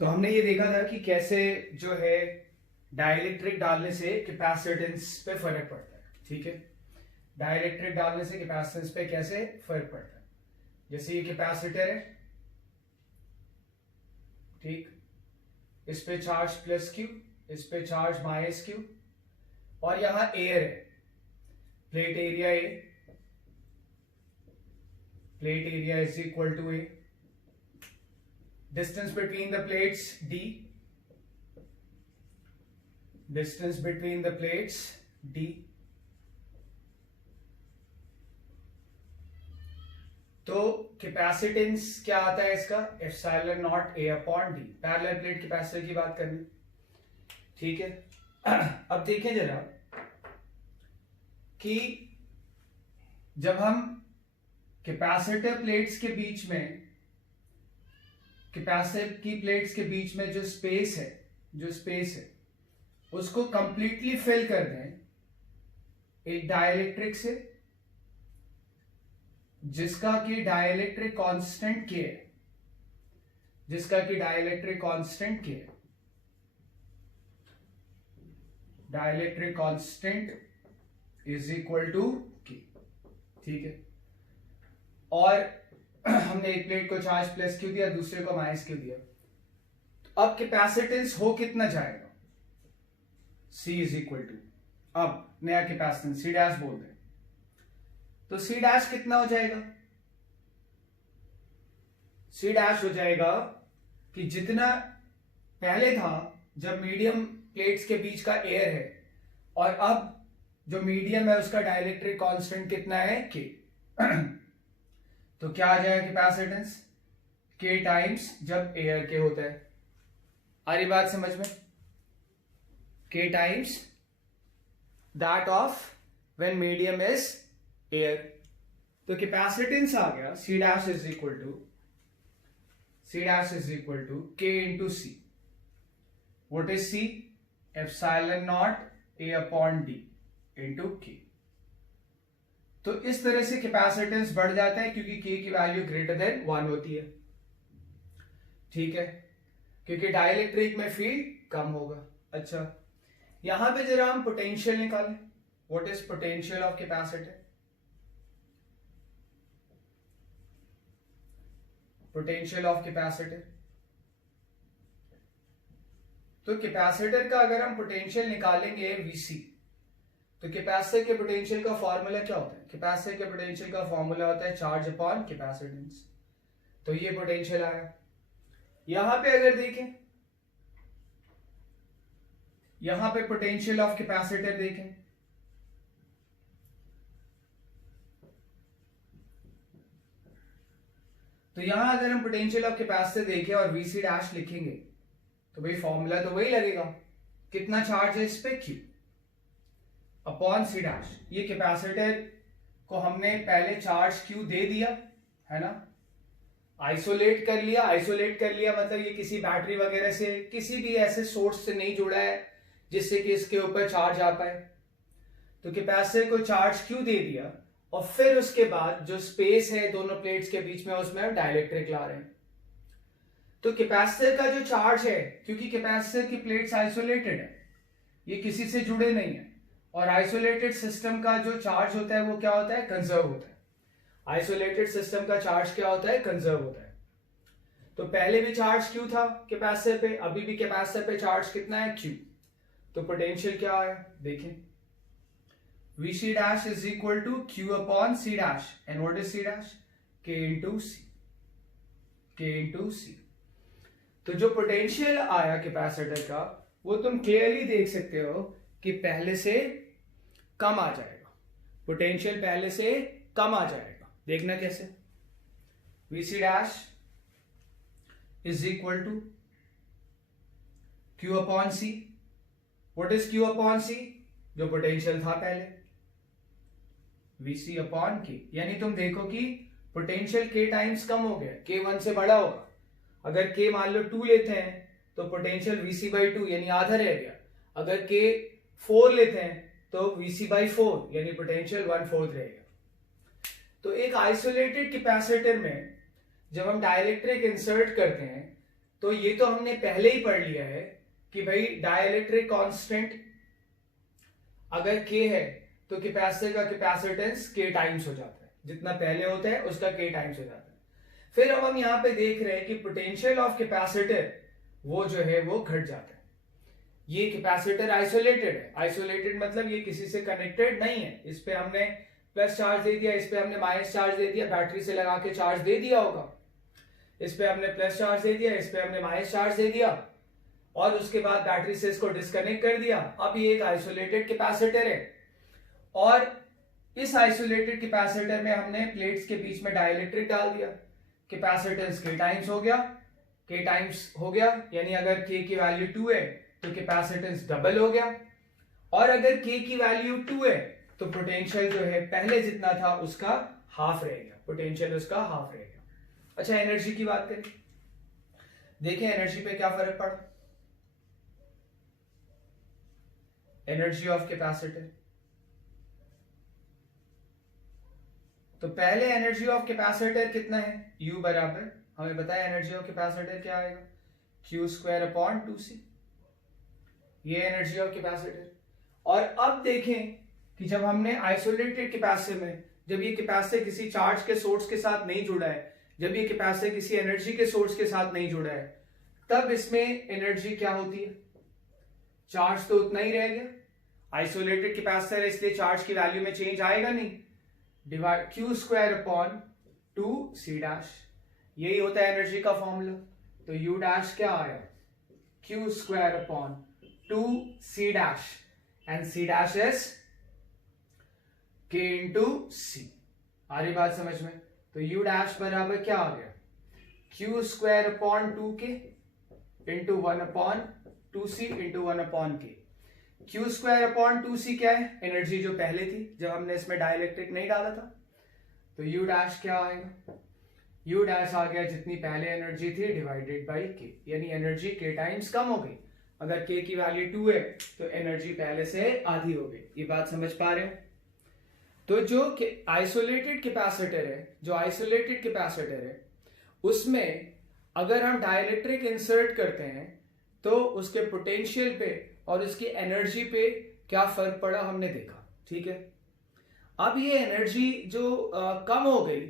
तो हमने ये देखा था कि कैसे जो है डाइलेक्ट्रिक डालने से कैपेसिटेंस पे फर्क पड़ता है। ठीक है, डाइलेक्ट्रिक डालने से कैपेसिटेंस पे कैसे फर्क पड़ता है। जैसे ये कैपेसिटर है, ठीक, इस पे चार्ज प्लस क्यू, इस पे चार्ज माइनस क्यू, और यहां एयर है, plate area A, plate area is equal to A, distance between the plates d, distance between the plates d। तो कैपेसिटेंस क्या आता है इसका, epsilon not a upon D, parallel plate capacitor की बात करनी। ठीक है, अब देखें जरा कि जब हम कैपेसिटर प्लेट्स के बीच में, कैपेसिटर की प्लेट्स के बीच में जो स्पेस है उसको कंप्लीटली फिल कर दें एक डाइलेक्ट्रिक से, जिसका कि डाइलेक्ट्रिक कांस्टेंट के है, जिसका कि डाइलेक्ट्रिक कांस्टेंट के है, dielectric constant is equal to K. ठीक है, और हमने एक प्लेट को चार्ज प्लस क्यू दिया, दूसरे को माइनस क्यू दिया, तो अब कैपेसिटेंस हो कितना जाएगा, C इज इक्वल टू, अब नया कैपेसिटेंस C डैश बोल दें, तो C डैश कितना हो जाएगा, C डैश हो जाएगा कि जितना पहले था जब मीडियम प्लेट्स के बीच का एयर है, और अब जो मीडियम है उसका डाइलेक्ट्रिक कांस्टेंट कितना है, K। तो क्या आ जाएगा कैपेसिटेंस, K टाइम्स जब एयर के होता है। आ रही बात समझ में, K times that of when medium is air. तो कैपेसिटेंस आ गया C dash is equal to K into C। What is C, epsilon nought A upon D into K। तो इस तरह से कैपेसिटेंस बढ़ जाता है क्योंकि K की वैल्यू ग्रेटर देन 1 होती है। ठीक है, क्योंकि डाइलेक्ट्रिक में फील्ड कम होगा। अच्छा, यहां पे जरा हम पोटेंशियल निकालें। What is potential of capacitor, potential of capacitor. तो कैपेसिटर का अगर हम पोटेंशियल निकालेंगे Vc, तो कैपेसिटर के पोटेंशियल का फॉर्मूला क्या होता है, कैपेसिटर के पोटेंशियल का फॉर्मूला होता है चार्ज अपॉन कैपेसिटेंस। तो ये पोटेंशियल आया। यहां पे अगर देखें, यहां पे पोटेंशियल ऑफ कैपेसिटर देखें, तो यहां अगर हम पोटेंशियल ऑफ कैपेसिटर देखें और Vc डैश लिखेंगे तो भाई फॉर्मूला तो वही लगेगा, कितना चार्ज है इस पे, Q अपॉन C डैश। ये कैपेसिटर को हमने पहले चार्ज Q दे दिया है ना, आइसोलेट कर लिया मतलब ये किसी बैटरी वगैरह से, किसी भी ऐसे सोर्स से नहीं जुड़ा है जिससे कि इसके ऊपर चार्ज आ पाए। तो कैपेसिटर को चार्ज Q दे दिया, और फिर उसके बाद जो स्पेस है दोनों प्लेट्स के बीच में उसमें हम डाइलेक्ट्रिक ला रहे हैं। तो कैपेसिटर का जो चार्ज है, क्योंकि कैपेसिटर की प्लेट्स आइसोलेटेड है, ये किसी से जुड़े नहीं है, और आइसोलेटेड सिस्टम का जो चार्ज होता है वो क्या होता है, कंजर्व होता है। आइसोलेटेड सिस्टम का चार्ज क्या होता है, कंजर्व होता है। तो पहले भी चार्ज Q था कैपेसिटर पे, अभी भी कैपेसिटर पे चार्ज कितना है, Q। तो पोटेंशियल क्या है देखें, Vc dash is equal to Q upon C dash, and what is C dash, K into C। तो जो पोटेंशियल आया कैपेसिटर का, वो तुम क्लियरली देख सकते हो कि पहले से कम आ जाएगा, पोटेंशियल पहले से कम आ जाएगा। देखना कैसे, Vc dash is equal to Q upon C। What is Q upon C, जो पोटेंशियल था पहले, Vc अपॉन K। यानी तुम देखो कि पोटेंशियल K टाइम्स कम हो गया, K 1 से बड़ा होगा। अगर K मान लो 2 लेते हैं तो पोटेंशियल Vc बाई 2 यानी आधा रह गया। अगर K 4 लेते हैं तो Vc बाई 4 यानी पोटेंशियल 1/4 रहेगा। तो एक आइसोलेटेड कैपेसिटर में जब हम डाइलेक्ट्रिक इंसर्ट करते हैं तो ये तो हमने पहले ही पढ़ लिया है कि भाई डाइलेक्ट्रिक कांस्टेंट अगर K है तो कैपेसिटर का कैपेसिटेंस K टाइम्स हो जाता है, जितना पहले होता है उसका K टाइम्स हो जाता है। फिर अब हम यहाँ पे देख रहे हैं कि पोटेंशियल ऑफ कैपेसिटर वो जो है वो घट जाता है। ये कैपेसिटर आइसोलेटेड है, आइसोलेटेड मतलब ये किसी से कनेक्टेड नहीं है। इस पे हमने प्लस चार्ज दे दिया, इस पे हमने माइनस चार्ज दे दिया, बैटरी से लगा के चार्ज दे दिया होगा। इस पे हमने प्लस चार्ज दे दिया, इस पे हमने माइनस चार्ज दे दिया, और उसके बाद बैटरी से इसको डिस्कनेक्ट कर दिया। अब ये एक आइसोलेटेड कैपेसिटर है, और इस आइसोलेटेड कैपेसिटर में हमने प्लेट्स के बीच में डाइलेक्ट्रिक डाल दिया। कैपेसिटेंस K टाइम्स हो गया, K टाइम्स हो गया, यानी अगर K की वैल्यू 2 है तो कैपेसिटेंस डबल हो गया, और अगर K की वैल्यू 2 है तो पोटेंशियल जो है पहले जितना था उसका हाफ रहेगा, पोटेंशियल उसका हाफ रहेगा। अच्छा, एनर्जी की बात करें, देखें एनर्जी पे क्या फर्क पड़ा। एनर्जी ऑफ कैपेसिटर, तो पहले एनर्जी ऑफ कैपेसिटर कितना है, U बराबर, हमें बताया एनर्जी ऑफ कैपेसिटर क्या आएगा, Q²/2C, ये एनर्जी ऑफ कैपेसिटर। और अब देखें कि जब हमने आइसोलेटेड कैपेसिटर में, जब ये कैपेसिटर किसी चार्ज के सोर्स के साथ नहीं जुड़ा है, जब ये कैपेसिटर किसी एनर्जी के सोर्स के साथ नहीं जुड़ा है, तब इसमें एनर्जी क्या होती है, चार्ज तो उतना ही रह गया। आइसोलेटेड कैपेसिटर है इसलिए चार्ज की वैल्यू में चेंज आएगा नहीं, डिवाइड Q²/2C', यही होता है एनर्जी का फॉर्मूला। तो U डैश क्या आया, Q²/2C', and C dash is K into C। आ रही बात समझ में। तो U डैश बराबर क्या आ गया, Q²/2K into 1/2C into 1/K। Q²/2C क्या है, एनर्जी जो पहले थी जब हमने इसमें डाइलेक्ट्रिक नहीं डाला था। तो U डैश क्या आएगा, U डैश आ गया जितनी पहले एनर्जी थी डिवाइडेड बाई K, यानी एनर्जी K टाइम्स कम हो गई। अगर K की वैल्यू 2 है तो एनर्जी पहले से आधी हो गई। ये बात समझ पा रहे हो। तो जो आइसोलेटेड कैपेसिटर है, जो आइसोलेटेड कैपेसिटर है उसमें अगर हम डाइलेक्ट्रिक इंसर्ट करते हैं तो उसके पोटेंशियल पे और उसकी एनर्जी पे क्या फर्क पड़ा हमने देखा, ठीक है। अब ये एनर्जी जो कम हो गई,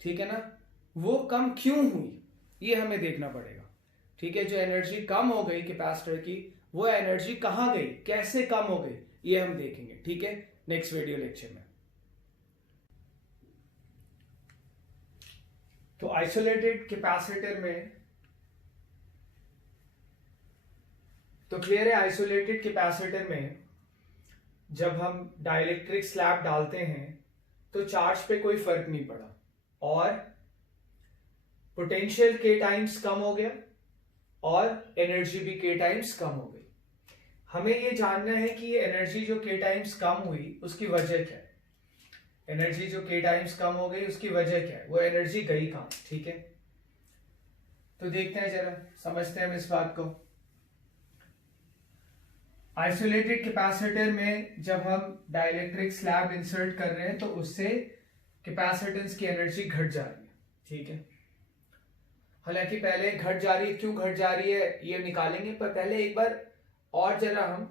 ठीक है ना, वो कम क्यों हुई ये हमें देखना पड़ेगा, ठीक है। जो एनर्जी कम हो गई कैपेसिटर की, वो एनर्जी कहां गई, कैसे कम हो गई, ये हम देखेंगे, ठीक है, नेक्स्ट वीडियो लेक्चर में। तो आइसोलेटेड कैपेसिटर में तो क्लियर है, आइसोलेटेड कैपेसिटर में जब हम डाइलेक्ट्रिक स्लैब डालते हैं तो चार्ज पे कोई फर्क नहीं पड़ा, और पोटेंशियल K टाइम्स कम हो गया और एनर्जी भी K टाइम्स कम हो गई। हमें ये जानना है कि ये एनर्जी जो K टाइम्स कम हुई उसकी वजह क्या है, एनर्जी जो K टाइम्स कम हो गई उसकी वजह क्या है, वो एनर्जी गई कहां, ठीक है। तो देखते हैं, जरा समझते हैं हम इस बात को। आइसोलेटेड कैपेसिटर में जब हम डाइलेक्ट्रिक स्लैब इंसर्ट कर रहे हैं तो उससे कैपेसिटेंस की एनर्जी घट जा रही है, ठीक है। हालांकि पहले घट जा रही है, क्यों घट जा रही है ये निकालेंगे, पर पहले एक बार और जरा हम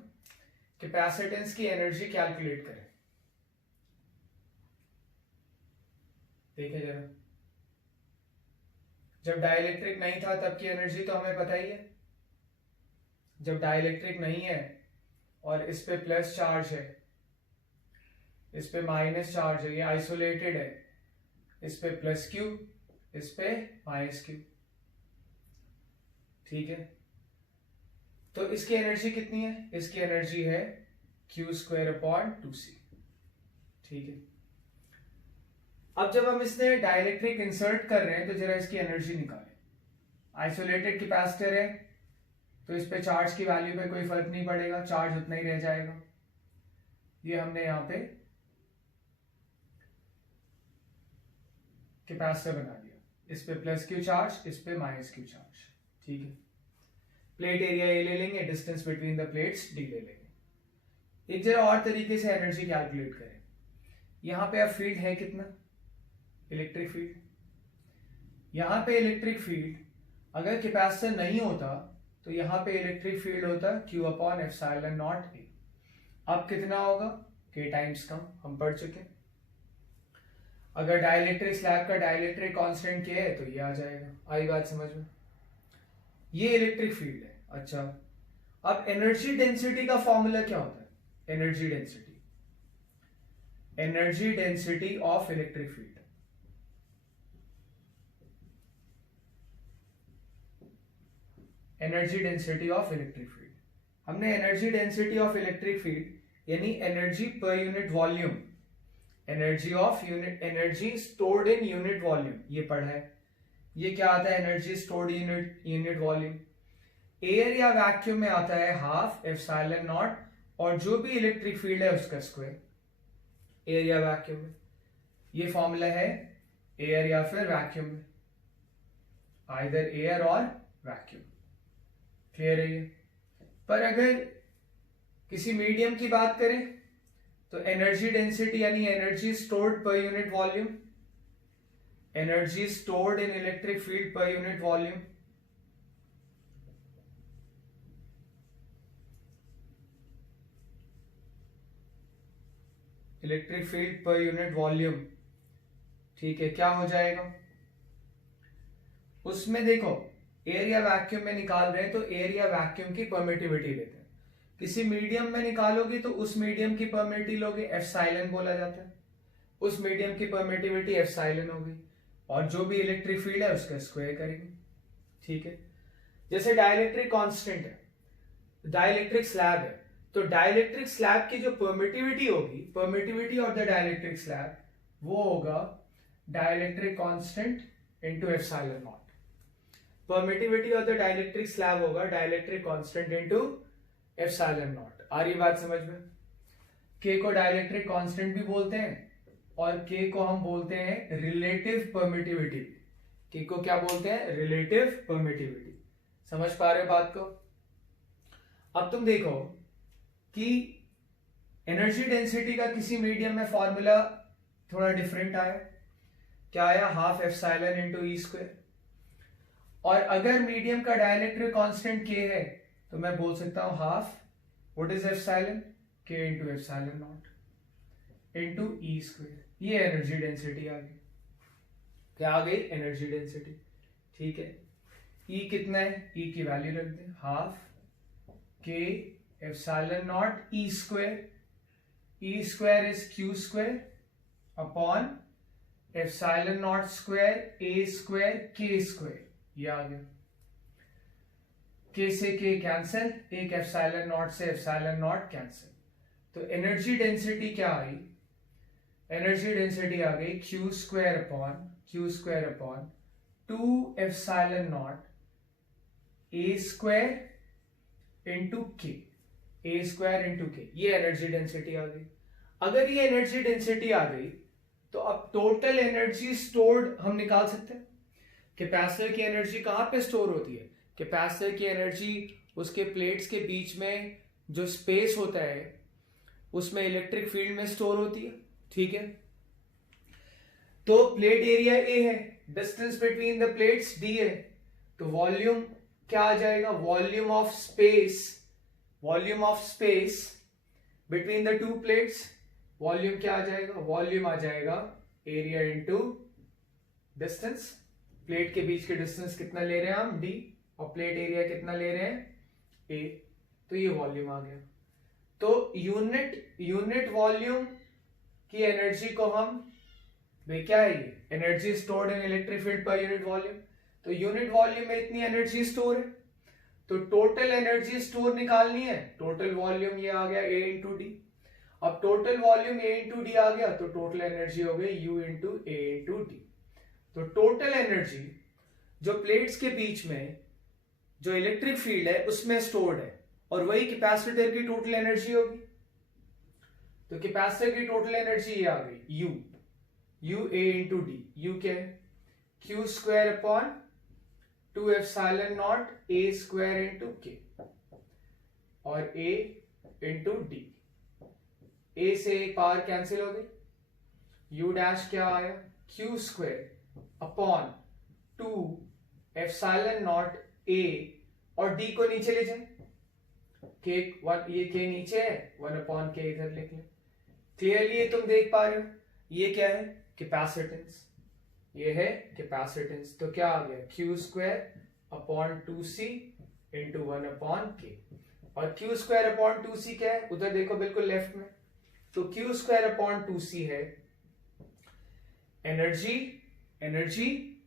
कैपेसिटेंस की एनर्जी कैलकुलेट करें। देखिए जरा, जब डाइलेक्ट्रिक नहीं था तब की एनर्जी तो हमें पता ही है। जब डाइलेक्ट्रिक नहीं है और इस पे प्लस चार्ज है, इस पे माइनस चार्ज है, ये आइसोलेटेड है, इस पे प्लस Q, इस पे माइनस Q, ठीक है। तो इसकी एनर्जी कितनी है, इसकी एनर्जी है Q²/2C, ठीक है। अब जब हम इसमें डाइलेक्ट्रिक इंसर्ट कर रहे हैं तो जरा इसकी एनर्जी निकालें। आइसोलेटेड कैपेसिटर है तो इस पे चार्ज की वैल्यू पे कोई फर्क नहीं पड़ेगा, चार्ज उतना ही रह जाएगा। ये हमने यहां पे कैपेसिटर बना दिया, इस पे प्लस Q चार्ज, इस पे माइनस Q चार्ज, ठीक है। प्लेट एरिया ए ले लेंगे, distance between the plates D ले लेंगे। एक जरा और तरीके से एनर्जी कैलकुलेट करें। यहां पे अब फील्ड है कितना, इलेक्ट्रिक फील्ड, यहां पे इलेक्ट्रिक फील्ड अगर कैपेसिटर नहीं होता तो यहां पे इलेक्ट्रिक फील्ड होता Q upon epsilon not a. अब कितना होगा, K टाइम्स कम, हम पढ़ चुके। अगर डाइलेक्ट्रिक स्लैब का डाइलेक्ट्रिक कांस्टेंट K है तो ये आ जाएगा। आई बात समझ में? ये इलेक्ट्रिक फील्ड है। अच्छा, अब एनर्जी डेंसिटी का फॉर्मूला क्या होता है? Energy density, energy density of electric field. Energy density of electric field, हमने energy density of electric field यानी energy per unit volume, energy of unit, energy stored in unit volume, ये पढ़ा है। ये क्या आता है? Energy stored unit volume. Air या वैक्यूम में आता है हाफ एप्सिलॉन नॉट और जो भी इलेक्ट्रिक फील्ड है उसका स्क्वायर, एयर या वैक्यूम में। ये फॉर्मूला है एयर या फिर वैक्यूम में, आइदर एयर और वैक्यूम। क्लियर है ये? पर अगर किसी मीडियम की बात करें तो एनर्जी डेंसिटी यानी एनर्जी स्टोर्ड पर यूनिट वॉल्यूम, एनर्जी स्टोर्ड इन इलेक्ट्रिक फील्ड पर यूनिट वॉल्यूम, इलेक्ट्रिक फील्ड पर यूनिट वॉल्यूम, ठीक है, क्या हो जाएगा उसमें? देखो, एयर या वैक्यूम में निकाल रहे हैं तो एयर या वैक्यूम की परमिटिविटी लेते हैं। किसी मीडियम में निकालोगे तो उस मीडियम की परमिटिविटी लोगे, एप्सिलॉन बोला जाता है, उस मीडियम की परमिटिविटी एप्सिलॉन होगी और जो भी इलेक्ट्रिक फील्ड है उसका स्क्वायर करेंगे। ठीक है, जैसे डाइलेक्ट्रिक कांस्टेंट है, डाइलेक्ट्रिक स्लैब है, तो डाइलेक्ट्रिक स्लैब की जो परमिटिविटी होगी, permittivity of the dielectric slab, वो होगा dielectric constant into epsilon naught. Permittivity of the dielectric slab होगा dielectric constant into epsilon naught. आ रही बात समझ में? K को डाइलेक्ट्रिक कांस्टेंट भी बोलते हैं और K को हम बोलते हैं रिलेटिव परमिटिविटी। K को क्या बोलते हैं? Relative permittivity. समझ पा रहे हो बात को? अब तुम देखो कि एनर्जी डेंसिटी का किसी मीडियम में फॉर्मूला थोड़ा डिफरेंट आया। क्या आया? Half epsilon into E square. और अगर मीडियम का डाइलेक्ट्रिक कांस्टेंट K है तो मैं बोल सकता हूं half, what is epsilon? K into epsilon not into E square. ये एनर्जी डेंसिटी आ गई। क्या आ गई? Energy density. ठीक है, E कितना है? E की वैल्यू रख दें, half K epsilon not E square. E square is Q square upon epsilon not square A square K square. ये आ गया। K से K कैंसिल, एक एप्सिलॉन नॉट से एप्सिलॉन नॉट कैंसिल, तो एनर्जी डेंसिटी क्या आई? एनर्जी डेंसिटी आ गई Q square upon 2 epsilon nought A square into K, A square into K। ये एनर्जी डेंसिटी आ गई। अगर ये एनर्जी डेंसिटी आ गई तो अब टोटल एनर्जी स्टोर्ड हम निकाल सकते हैं। कैपेसिटर की एनर्जी कहां पे स्टोर होती है? कैपेसिटर की एनर्जी उसके प्लेट्स के बीच में जो स्पेस होता है उसमें इलेक्ट्रिक फील्ड में स्टोर होती है। ठीक है, तो प्लेट एरिया A है, distance between the plates D है, तो वॉल्यूम क्या आ जाएगा? Volume of space between the two plates, volume क्या आ जाएगा? वॉल्यूम आ जाएगा एरिया इनटू डिस्टेंस। प्लेट के बीच के डिस्टेंस कितना ले रहे हैं हम? D, और प्लेट एरिया कितना ले रहे हैं? A, तो ये वॉल्यूम आ गया। तो यूनिट वॉल्यूम की एनर्जी को हम, भाई क्या है ये? एनर्जी स्टोर्ड इन इलेक्ट्रिक फील्ड पर यूनिट वॉल्यूम। तो यूनिट वॉल्यूम में इतनी एनर्जी स्टोर है, तो टोटल एनर्जी स्टोर निकालनी है। टोटल वॉल्यूम ये आ गया A इंटू डी। अब total volume A into D आ गया तो टोटल एनर्जी हो गई U into A into D. तो टोटल एनर्जी जो प्लेट्स के बीच में जो इलेक्ट्रिक फील्ड है उसमें स्टोर्ड है, और वही कैपेसिटर की टोटल एनर्जी होगी। तो कैपेसिटर की टोटल एनर्जी ये आ गई U A into D. U क्या है? Q square upon 2 epsilon nought A square into K और A इंटू डी। A से एक पावर कैंसिल हो गई, U डैश क्या आया? Q square upon 2 epsilon not a, और डी को नीचे ले जाए, के वन, ये के नीचे है, 1/k इधर लिख ले। क्लियरली ये तुम देख पा रहे हो, ये क्या है, कैपेसिटेंस, ये है कैपेसिटेंस। तो क्या आ गया, Q²/2C इंटू 1/k, और Q²/2C क्या है, उधर देखो बिल्कुल लेफ्ट में, तो Q²/2C है एनर्जी। एनर्जी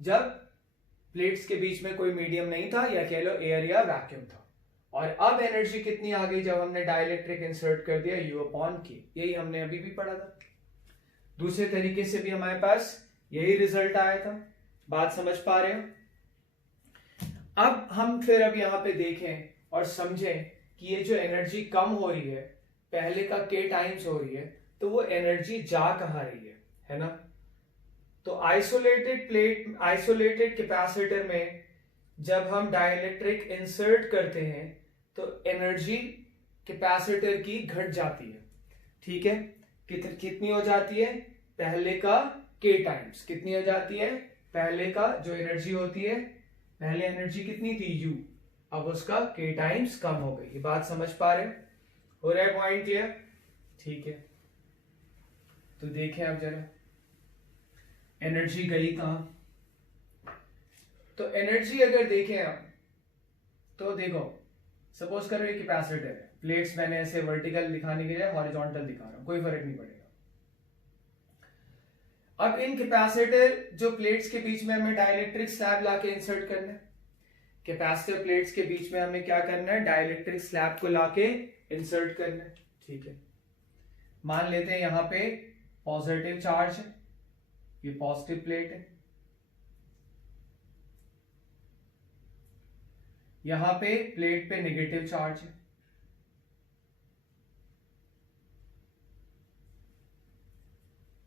जब प्लेट्स के बीच में कोई मीडियम नहीं था, या कह लो एयर या वैक्यूम था। और अब एनर्जी कितनी आ गई जब हमने डाइलेक्ट्रिक इंसर्ट कर दिया, U/K। यही हमने अभी भी पढ़ा था, दूसरे तरीके से भी हमारे पास यही रिजल्ट आया था। बात समझ पा रहे हो? अब हम फिर अब यहां पे देखें और समझें कि ये जो एनर्जी कम हो रही है, पहले का K टाइम्स हो रही है, तो वो एनर्जी जा कहां रही है ना। तो आइसोलेटेड प्लेट, आइसोलेटेड कैपेसिटर में जब हम डाइलेक्ट्रिक इंसर्ट करते हैं तो एनर्जी कैपेसिटर की घट जाती है, ठीक है। कितनी हो जाती है, पहले का K टाइम्स। कितनी हो जाती है, पहले का जो एनर्जी होती है, पहले एनर्जी कितनी थी U, अब उसका K टाइम्स कम हो गई। ये बात समझ पा रहे हो रहा है, पॉइंट क्लियर, ठीक है। तो देखें अब जरा एनर्जी गई कहां। तो एनर्जी अगर देखें आप, तो देखो सपोज करो ये कैपेसिटर है, प्लेट्स मैंने ऐसे वर्टिकल दिखाने के लिए हॉरिजॉन्टल दिखा रहा हूं, कोई फर्क नहीं पड़ेगा। अब इन कैपेसिटर जो प्लेट्स के बीच में हमें डाइलेक्ट्रिक स्लैब लाके इंसर्ट करना है, कैपेसिटर प्लेट्स के बीच में हमें क्या करना है, डाइलेक्ट्रिक स्लैब को लाके इंसर्ट करना है, ठीक है। मान लेते हैं यहां पे पॉजिटिव चार्ज है, ये पॉजिटिव प्लेट है, यहां पे प्लेट पे नेगेटिव चार्ज है।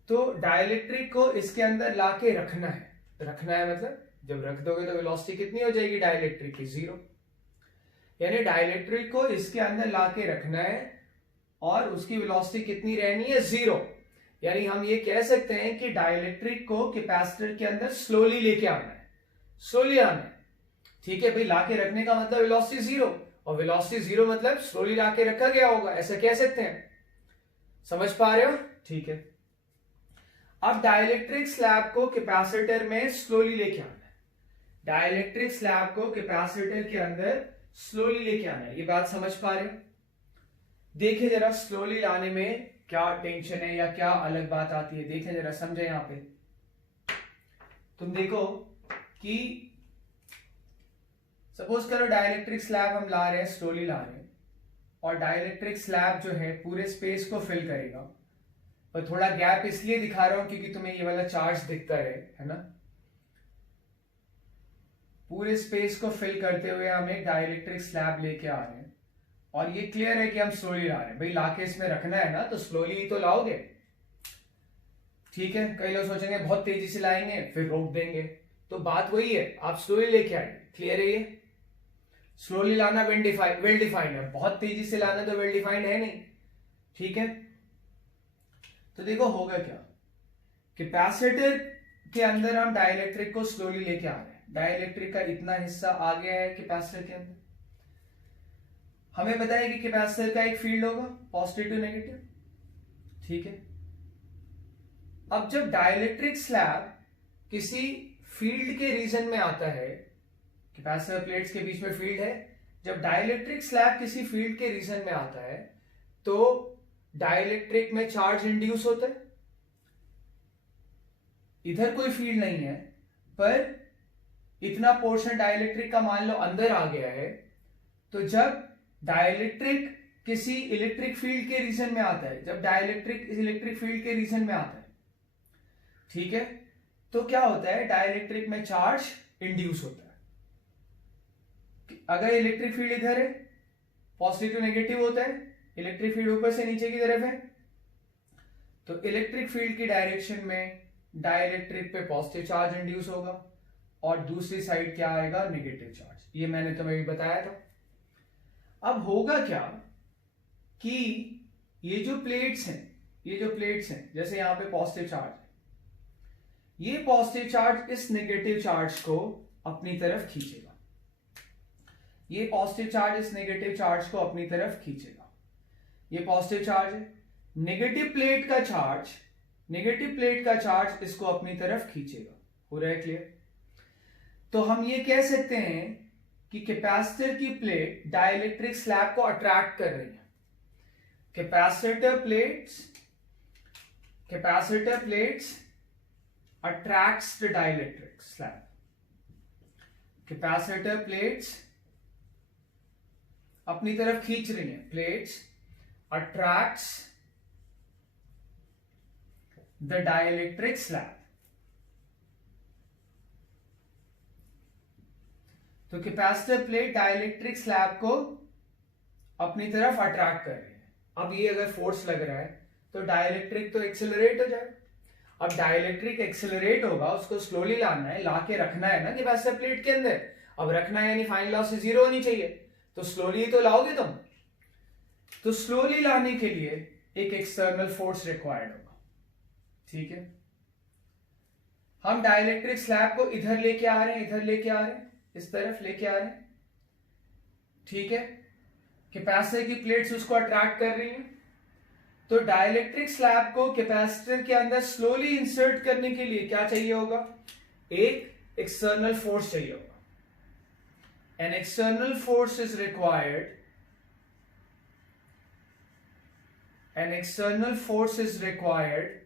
तो डाइलेक्ट्रिक को इसके अंदर लाके रखना है। रखना है मतलब जब रख दोगे तो वेलोसिटी कितनी हो जाएगी डाइलेक्ट्रिक की, 0। यानी डाइलेक्ट्रिक को इसके अंदर लाके रखना है और उसकी वेलोसिटी कितनी रहनी है, 0। यानी हम ये कह सकते हैं कि डाइलेक्ट्रिक को कैपेसिटर के अंदर स्लोली लेके आना है, स्लोली आना है, ठीक है भाई। लाके रखने का मतलब वेलोसिटी 0, और वेलोसिटी 0 मतलब स्लोली लाके रखा गया होगा, ऐसा कह सकते हैं। समझ पा रहे हो, ठीक है। अब डाइलेक्ट्रिक स्लैब को कैपेसिटर में स्लोली लेके आना है, डाइलेक्ट्रिक स्लैब को कैपेसिटर के अंदर स्लोली लेके आना है। ये बात समझ पा रहे हो? देखिए जरा स्लोली लाने में क्या टेंशन है या क्या अलग बात आती है, देखें जरा, समझे। यहां पे तुम देखो कि सपोज करो डाइलेक्ट्रिक स्लैब हम ला रहे हैं, स्लोली ला रहे हैं, और डाइलेक्ट्रिक स्लैब जो है पूरे स्पेस को फिल करेगा। पर थोड़ा गैप इसलिए दिखा रहा हूं क्योंकि तुम्हें ये वाला चार्ज दिखता रहे, है ना। पूरे स्पेस को फिल करते हुए हम एक डाइलेक्ट्रिक स्लैब लेके आ रहे हैं, और ये क्लियर है कि हम स्लोली ला रहे हैं। भाई लाके इसमें रखना है ना, तो स्लोली ही तो लाओगे, ठीक है। कई लोग सोचेंगे बहुत तेजी से लाएंगे फिर रोक देंगे, तो बात वही है, आप स्लोली लेके आएंगे। क्लियर है? ये स्लोली लाना वेल डिफाइंड है, बहुत तेजी से लाना तो वेल डिफाइंड है नहीं, ठीक है। तो देखो होगा क्या, कैपेसिटर के अंदर हम डाइलेक्ट्रिक को स्लोली लेके आ रहे हैं, डाइलेक्ट्रिक का इतना हिस्सा आ गया है कैपेसिटर के अंदर। हमें पता है कि कैपेसिटर का एक फील्ड होगा पॉजिटिव टू नेगेटिव, ठीक है। अब जब डाइलेक्ट्रिक स्लैब किसी फील्ड के रीजन में आता है, कैपेसिटर प्लेट्स के बीच में फील्ड है, जब डाइलेक्ट्रिक स्लैब किसी फील्ड के रीजन में आता है तो डाइलेक्ट्रिक में चार्ज इंड्यूस होता है। इधर कोई फील्ड नहीं है, पर इतना पोर्शन डाइलेक्ट्रिक का मान लो अंदर आ गया है, तो जब डाइलेक्ट्रिक किसी इलेक्ट्रिक फील्ड के रीजन में आता है, जब डाइलेक्ट्रिक इलेक्ट्रिक फील्ड के रीजन में आता है, ठीक है, तो क्या होता है, डाइलेक्ट्रिक में चार्ज इंड्यूस होता है। अगर इलेक्ट्रिक फील्ड इधर है, पॉजिटिव टू नेगेटिव होता है, इलेक्ट्रिक फील्ड ऊपर से नीचे की तरफ है, तो इलेक्ट्रिक फील्ड की डायरेक्शन में डाइलेक्ट्रिक पे पॉजिटिव चार्ज इंड्यूस होगा, और दूसरी साइड क्या आएगा, नेगेटिव चार्ज। ये मैंने तुम्हें भी बताया था। अब होगा क्या कि ये जो प्लेट्स हैं, जैसे यहां पे पॉजिटिव चार्ज है, ये पॉजिटिव चार्ज इस नेगेटिव चार्ज को अपनी तरफ खींचेगा, ये पॉजिटिव चार्ज इस नेगेटिव चार्ज को अपनी तरफ खींचेगा। ये पॉजिटिव चार्ज है, नेगेटिव प्लेट का चार्ज इसको अपनी तरफ खींचेगा। हो रहा है क्लियर? तो हम ये कह सकते हैं कि कैपेसिटर की प्लेट डाइलेक्ट्रिक स्लैब को अट्रैक्ट कर रही है। Capacitor plates attracts the dielectric slab. Capacitor plates अपनी तरफ खींच रही हैं, plates attracts the dielectric slab. तो कैपेसिटर प्लेट डाइलेक्ट्रिक स्लैब को अपनी तरफ अट्रैक्ट कर रही है। अब ये अगर फोर्स लग रहा है तो डाइलेक्ट्रिक तो एक्सेलरेट हो जाए। अब डाइलेक्ट्रिक एक्सेलरेट होगा, उसको स्लोली लाना है, लाके रखना है ना कैपेसिटर प्लेट के अंदर। अब रखना है यानी फाइनल लॉस जीरो होनी चाहिए, तो स्लोली तो लाओगे तुम। तो स्लोली लाने के लिए एक एक्सटर्नल फोर्स रिक्वायर्ड होगा, ठीक है। हम डाइलेक्ट्रिक स्लैब को इधर लेके आ रहे हैं, इस तरफ लेके आ रहे हैं, ठीक है। कैपेसिटर की प्लेट्स उसको अट्रैक्ट कर रही हैं। तो डाइलेक्ट्रिक स्लैब को कैपेसिटर के अंदर स्लोली इंसर्ट करने के लिए क्या चाहिए होगा? एक एक्सटर्नल फोर्स चाहिए होगा। An external force is required. An external force is required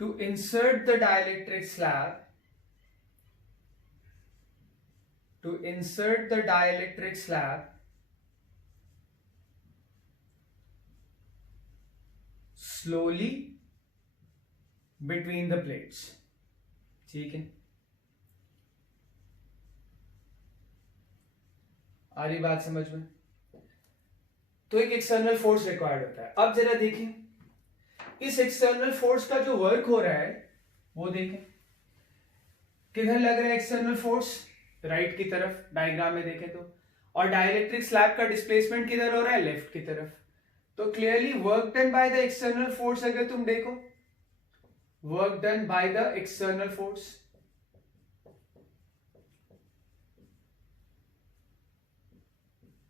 to insert the dielectric slab, slowly between the plates, ठीक है। आ रही बात समझ में? तो एक एक्सटर्नल फोर्स रिक्वायर्ड होता है। अब जरा देखें इस एक्सटर्नल फोर्स का जो वर्क हो रहा है वो देखें, किधर लग रहा है एक्सटर्नल फोर्स? राइट की तरफ, डायग्राम में देखें तो। और डाइलेक्ट्रिक स्लैब का डिस्प्लेसमेंट किधर हो रहा है? लेफ्ट की तरफ। तो clearly work done by the external force अगर तुम देखो, work done by the external force,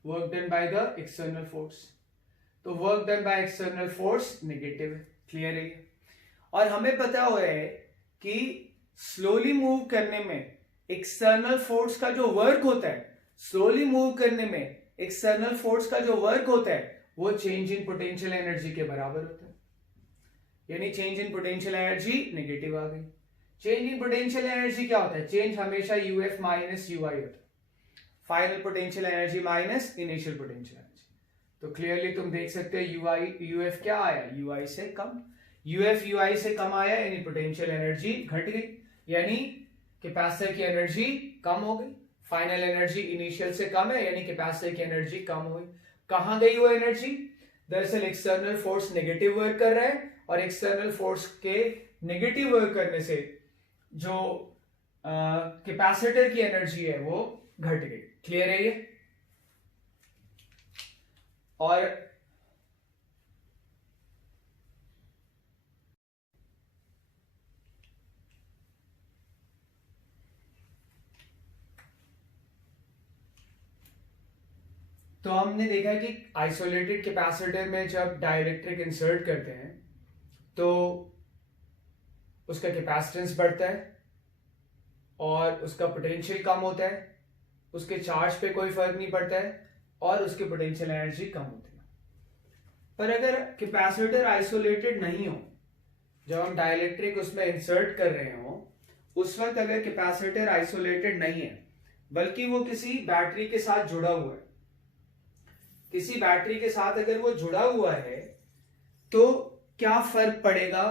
work done by the external force, तो work done by external force negative है। क्लियर है ये? और हमें पता हो रहा है कि स्लोली मूव करने में एक्सटर्नल फोर्स का जो वर्क होता है, स्लोली मूव करने में एक्सटर्नल फोर्स का जो वर्क होता है वो चेंज इन पोटेंशियल एनर्जी के बराबर होता है। यानी change in potential energy negative आ गई। चेंज इन पोटेंशियल एनर्जी क्या होता है? चेंज हमेशा यूएफ माइनस यूआई होता है, final potential energy minus initial potential energy. तो क्लियरली तुम देख सकते हो यूएफ क्या आया? यूआई से कम। यूएफ यूआई से कम आया यानी पोटेंशियल एनर्जी घट गई, यानी कैपेसिटर की एनर्जी कम हो गई। फाइनल एनर्जी इनिशियल से कम है यानी कैपेसिटर की एनर्जी कम हो गई। कहां गई वो एनर्जी? दरअसल एक्सटर्नल फोर्स नेगेटिव वर्क कर रहा है और एक्सटर्नल फोर्स के नेगेटिव वर्क करने से जो कैपेसिटर की एनर्जी है वो घट गई। क्लियर है ये? और तो हमने देखा कि आइसोलेटेड कैपेसिटर में जब डाइलेक्ट्रिक इंसर्ट करते हैं तो उसका कैपेसिटेंस बढ़ता है और उसका पोटेंशियल कम होता है, उसके चार्ज पे कोई फर्क नहीं पड़ता है और उसकी पोटेंशियल एनर्जी कम होती है। पर अगर कैपेसिटर आइसोलेटेड नहीं हो, जब हम डाइलेक्ट्रिक उसमें इंसर्ट कर रहे हो उस वक्त अगर कैपेसिटर आइसोलेटेड नहीं है बल्कि वो किसी बैटरी के साथ जुड़ा हुआ है, किसी बैटरी के साथ अगर वो जुड़ा हुआ है तो क्या फर्क पड़ेगा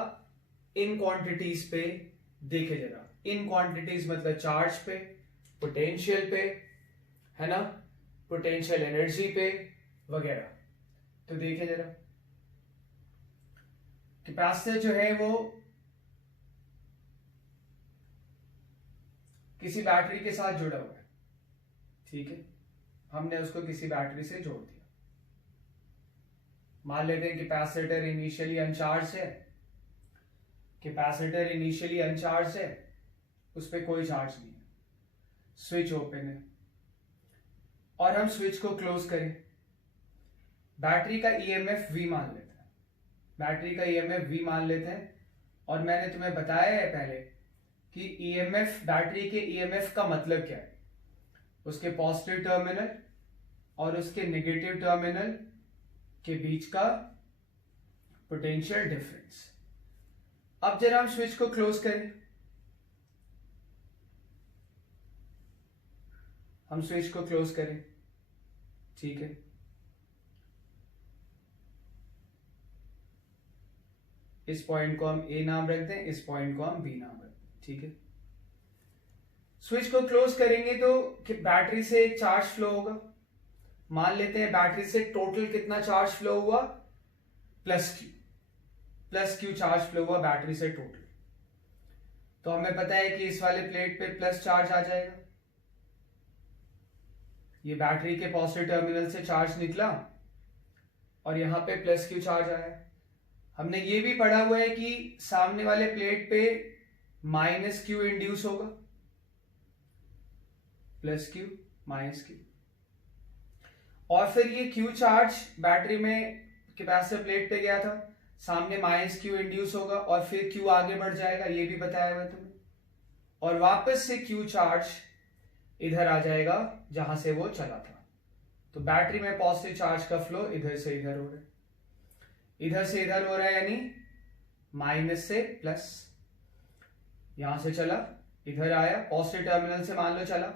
इन क्वांटिटीज पे? देखे जरा, इन क्वांटिटीज मतलब चार्ज पे, पोटेंशियल पे, है ना, पोटेंशियल एनर्जी पे वगैरह। तो देखे जरा, कैपेसिटर जो है वो किसी बैटरी के साथ जुड़ा हुआ है, ठीक है। हमने उसको किसी बैटरी से जोड़ दिया। मान लेते हैं कैपेसिटर इनिशियली अनचार्ज है कैपेसिटर इनिशियली अनचार्ज है, उस पर कोई चार्ज नहीं है, स्विच ओपन है और हम स्विच को क्लोज करें। बैटरी का ईएमएफ वी मान लेते हैं, बैटरी का ईएमएफ वी मान लेते हैं। और मैंने तुम्हें बताया है पहले कि ईएमएफ, बैटरी के ईएमएफ का मतलब क्या है, उसके पॉजिटिव टर्मिनल और उसके नेगेटिव टर्मिनल के बीच का पोटेंशियल डिफरेंस। अब जरा हम स्विच को क्लोज करें, हम स्विच को क्लोज करें, ठीक है। इस पॉइंट को हम ए नाम रखते हैं, इस पॉइंट को हम बी नाम रखते हैं, ठीक है। स्विच को क्लोज करेंगे तो कि बैटरी से एक चार्ज फ्लो होगा। मान लेते हैं बैटरी से टोटल कितना चार्ज फ्लो हुआ, प्लस क्यू चार्ज फ्लो हुआ बैटरी से टोटल। तो हमें पता है कि इस वाले प्लेट पे प्लस चार्ज आ जाएगा, ये बैटरी के पॉजिटिव टर्मिनल से चार्ज निकला और यहां पे प्लस क्यू चार्ज आया। हमने ये भी पढ़ा हुआ है कि सामने वाले प्लेट पे माइनस क्यू इंड्यूस होगा, प्लस क्यू माइनस क्यू, और फिर ये क्यू चार्ज बैटरी में कैपेसिटर प्लेट पे गया था, सामने माइनस क्यू इंड्यूस होगा और फिर क्यू आगे बढ़ जाएगा, ये भी बताया हुआ है तुम्हें, और वापस से क्यू चार्ज इधर आ जाएगा जहां से वो चला था। तो बैटरी में पॉजिटिव चार्ज का फ्लो इधर से इधर हो रहा है, इधर से इधर हो रहा है, यानी माइनस से प्लस, यहां से चला इधर आया, पॉजिटिव टर्मिनल से मान लो चला,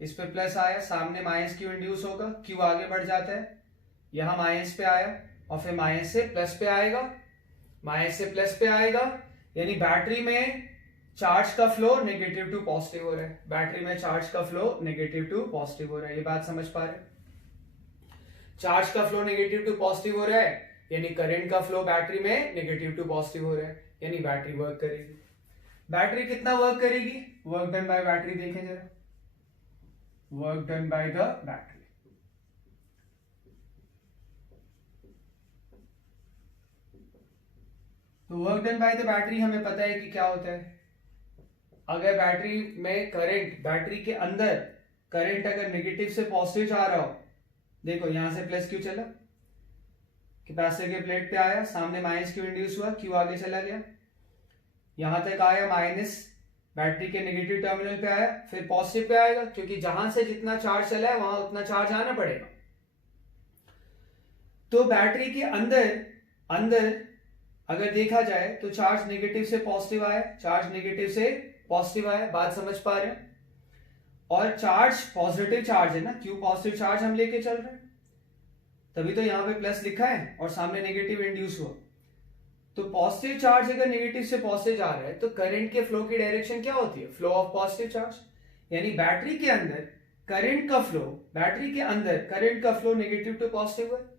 इस पे प्लस आया, सामने माइनस क्यू इंड्यूस होगा, क्यू आगे बढ़ जाता है, यहां माइनस पे आया और फिर माइनस से प्लस पे आएगा, माइनस से प्लस पे आएगा, यानी बैटरी में चार्ज का फ्लो नेगेटिव टू पॉजिटिव हो रहा है, बैटरी में चार्ज का फ्लो नेगेटिव टू पॉजिटिव हो रहा है। ये बात समझ पा रहे हैं? चार्ज का फ्लो नेगेटिव टू पॉजिटिव हो रहा है, यानी करंट का फ्लो बैटरी में नेगेटिव टू पॉजिटिव हो रहा है, यानी बैटरी वर्क करेगी। बैटरी कितना वर्क करेगी, वर्क डन बाय बैटरी देखें जरा, work done by the battery. तो work done by the battery हमें पता है कि क्या होता है। अगर बैटरी में करंट, बैटरी के अंदर करंट अगर नेगेटिव से पॉजिटिव जा रहा हो, देखो यहां से प्लस क्यू चला, कैपेसिटर के प्लेट पे आया, सामने माइनस क्यू इंड्यूस हुआ, क्यू आगे चला गया, यहां तक आया, माइनस बैटरी के नेगेटिव टर्मिनल पे आया, फिर पॉजिटिव पे आएगा, क्योंकि जहां से जितना चार्ज चला है वहां उतना चार्ज आना पड़ेगा। तो बैटरी के अंदर अगर देखा जाए तो चार्ज नेगेटिव से पॉजिटिव आया, चार्ज नेगेटिव से पॉजिटिव आया, बात समझ पा रहे हैं? और चार्ज पॉजिटिव चार्ज है ना, क्यू पॉजिटिव चार्ज हम लेके चल रहे हैं, तभी तो यहां पे प्लस लिखा है और सामने नेगेटिव इंड्यूस हुआ। तो पॉजिटिव चार्ज अगर नेगेटिव से पॉजिटिव जा रहा है तो करंट के फ्लो की डायरेक्शन क्या होती है, फ्लो ऑफ पॉजिटिव चार्ज, यानी बैटरी के अंदर करंट का फ्लो, बैटरी के अंदर करंट का फ्लो नेगेटिव टू पॉजिटिव है,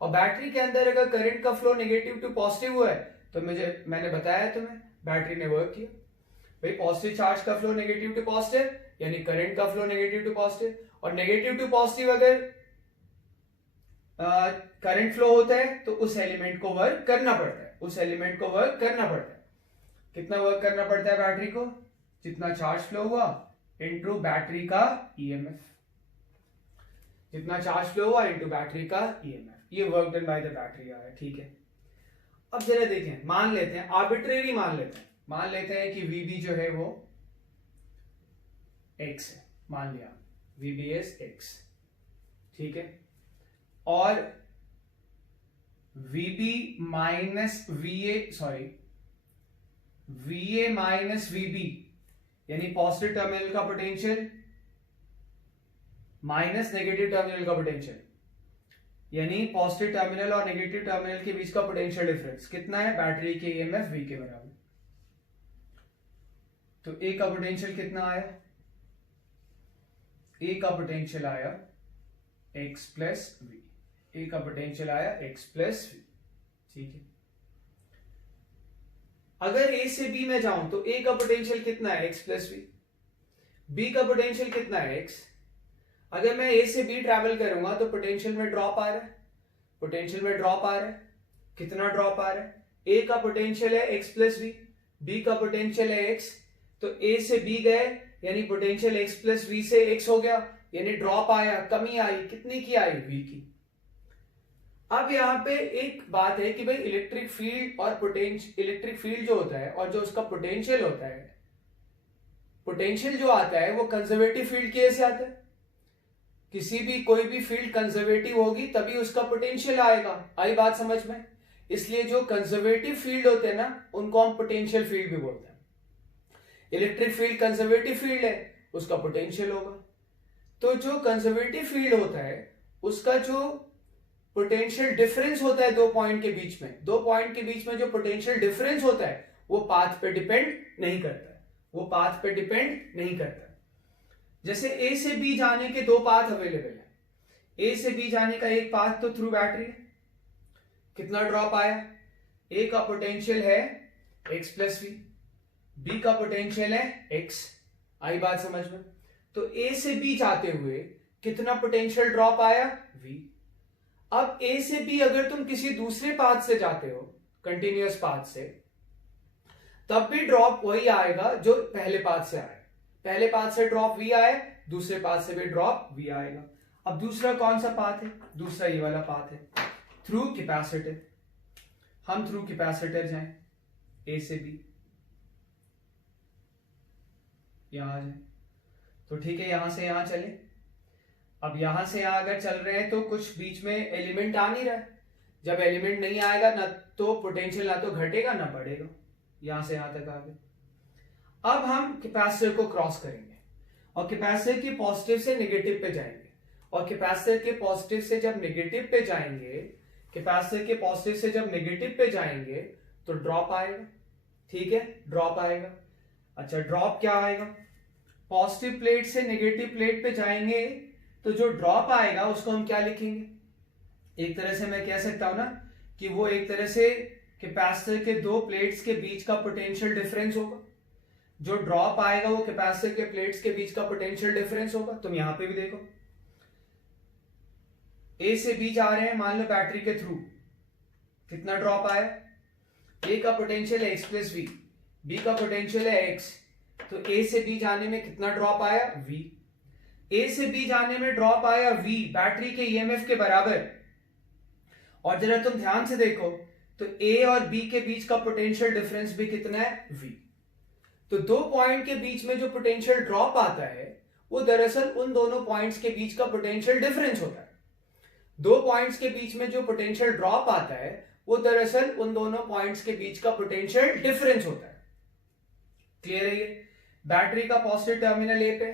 और बैटरी के अंदर अगर करंट का फ्लो नेगेटिव टू पॉजिटिव हुआ है तो मैंने बताया तुम्हें बैटरी ने वर्क किया। भाई पॉजिटिव चार्ज का फ्लो नेगेटिव टू पॉजिटिव, यानी करंट का फ्लो नेगेटिव टू पॉजिटिव, और नेगेटिव टू पॉजिटिव अगर करंट फ्लो होता है तो उस एलिमेंट को वर्क करना पड़ता है, उस एलिमेंट को वर्क करना पड़ता है। कितना वर्क करना पड़ता है बैटरी को, जितना चार्ज फ्लो हुआ इनटू बैटरी का ईएमएफ, जितना चार्ज फ्लो हुआ इनटू बैटरी का ईएमएफ, ये work done by the battery आया, ठीक है। अब जरा देखें, मान लेते हैं, आर्बिट्रेरी मान लेते हैं कि VB जो है वो x है, मान लिया VB इज x, ठीक है, और VB minus VA minus VB यानी पॉजिटिव टर्मिनल का पोटेंशियल माइनस नेगेटिव टर्मिनल का पोटेंशियल, यानी पॉजिटिव टर्मिनल और नेगेटिव टर्मिनल के बीच का पोटेंशियल डिफरेंस कितना है, बैटरी के ईएमएफ V के बराबर। तो A का पोटेंशियल कितना आया, A का पोटेंशियल आया x प्लस V, A का पोटेंशियल आया x प्लस V, ठीक है। अगर A से B में जाऊं तो A का पोटेंशियल कितना है, x प्लस V, B का पोटेंशियल कितना है, x। अगर मैं A से B ट्रैवल करूंगा तो पोटेंशियल में ड्रॉप आ रहा है, पोटेंशियल में ड्रॉप आ रहा है, कितना ड्रॉप आ रहा है, ए का पोटेंशियल है x प्लस वी, बी का पोटेंशियल है x, तो a से b गए यानी पोटेंशियल x प्लस वी से x हो गया, यानी ड्रॉप आया, कमी आई, कितनी की आई, v की। अब यहाँ पे एक बात है कि भाई इलेक्ट्रिक फील्ड और इलेक्ट्रिक फील्ड जो होता है और जो उसका पोटेंशियल होता है, पोटेंशियल जो आता है वो कंजर्वेटिव फील्ड की वजह से आता है। किसी भी कोई भी फील्ड कंजर्वेटिव होगी तभी उसका पोटेंशियल आएगा। आई बात समझ में? इसलिए जो कंजर्वेटिव फील्ड होते हैं ना उनको हम पोटेंशियल फील्ड भी बोलते हैं। इलेक्ट्रिक फील्ड कंजर्वेटिव फील्ड है, उसका पोटेंशियल होगा। तो जो कंजर्वेटिव फील्ड होता है उसका जो पोटेंशियल डिफरेंस होता है दो पॉइंट के बीच में, दो पॉइंट के बीच में जो पोटेंशियल डिफरेंस होता है वो पाथ पे डिपेंड नहीं करता है, वो पाथ पे डिपेंड नहीं करता। जैसे ए से बी जाने के दो पाथ अवेलेबल है, ए से बी जाने का एक पाथ तो थ्रू बैटरी है। कितना ड्रॉप आया? ए का पोटेंशियल है x प्लस वी, बी का पोटेंशियल है x। आई बात समझ में? तो ए से बी जाते हुए कितना पोटेंशियल ड्रॉप आया? v। अब ए से बी अगर तुम किसी दूसरे पाथ से जाते हो, कंटिन्यूअस पाथ से, तब भी ड्रॉप वही आएगा जो पहले पाथ से आया। पहले पाथ से ड्रॉप v आए, दूसरे पाथ से भी ड्रॉप v आएगा। अब दूसरा कौन सा पाथ है? दूसरा ये वाला पाथ है, थ्रू कैपेसिटर। हम थ्रू कैपेसिटर जाएं, ए से बी, यहां आ जाए तो ठीक है, यहां से यहां चले। अब यहां से यहां अगर चल रहे हैं तो कुछ बीच में एलिमेंट आ नहीं रहा है। जब एलिमेंट नहीं आएगा ना तो पोटेंशियल ना तो घटेगा ना बढ़ेगा। यहां से यहां तक आ गए। अब हम कैपेसिटर को क्रॉस करेंगे और कैपेसिटर के पॉजिटिव से नेगेटिव पे जाएंगे, और कैपेसिटर के पॉजिटिव से जब नेगेटिव पे जाएंगे, कैपेसिटर के पॉजिटिव से जब नेगेटिव पे जाएंगे तो ड्रॉप आएगा। ठीक है, ड्रॉप आएगा। अच्छा, ड्रॉप क्या आएगा? पॉजिटिव प्लेट से नेगेटिव प्लेट पे जाएंगे तो जो ड्रॉप आएगा उसको हम क्या लिखेंगे? एक तरह से मैं कह सकता हूं ना कि वो एक तरह से कैपेसिटर के दो प्लेट्स के बीच का पोटेंशियल डिफरेंस होगा। जो ड्रॉप आएगा वो कैपेसिटर के प्लेट्स के बीच का पोटेंशियल डिफरेंस होगा। तुम यहां पे भी देखो, ए से बी जा रहे हैं मान लो बैटरी के थ्रू, कितना ड्रॉप आया? ए का पोटेंशियल है x प्लस वी, बी का पोटेंशियल है x, तो ए से बी जाने में कितना ड्रॉप आया? v। ए से बी जाने में ड्रॉप आया v, बैटरी के ईएमएफ के बराबर। और जरा तुम ध्यान से देखो तो ए और बी के बीच का पोटेंशियल डिफरेंस भी कितना है? v। तो दो पॉइंट के बीच में जो पोटेंशियल ड्रॉप आता है वो दरअसल उन दोनों पॉइंट्स के बीच का पोटेंशियल डिफरेंस होता है। दो पॉइंट्स के बीच में जो पोटेंशियल ड्रॉप आता है वो दरअसल उन दोनों पॉइंट्स के बीच का पोटेंशियल डिफरेंस होता है। क्लियर है ये? बैटरी का पॉजिटिव टर्मिनल ए पे,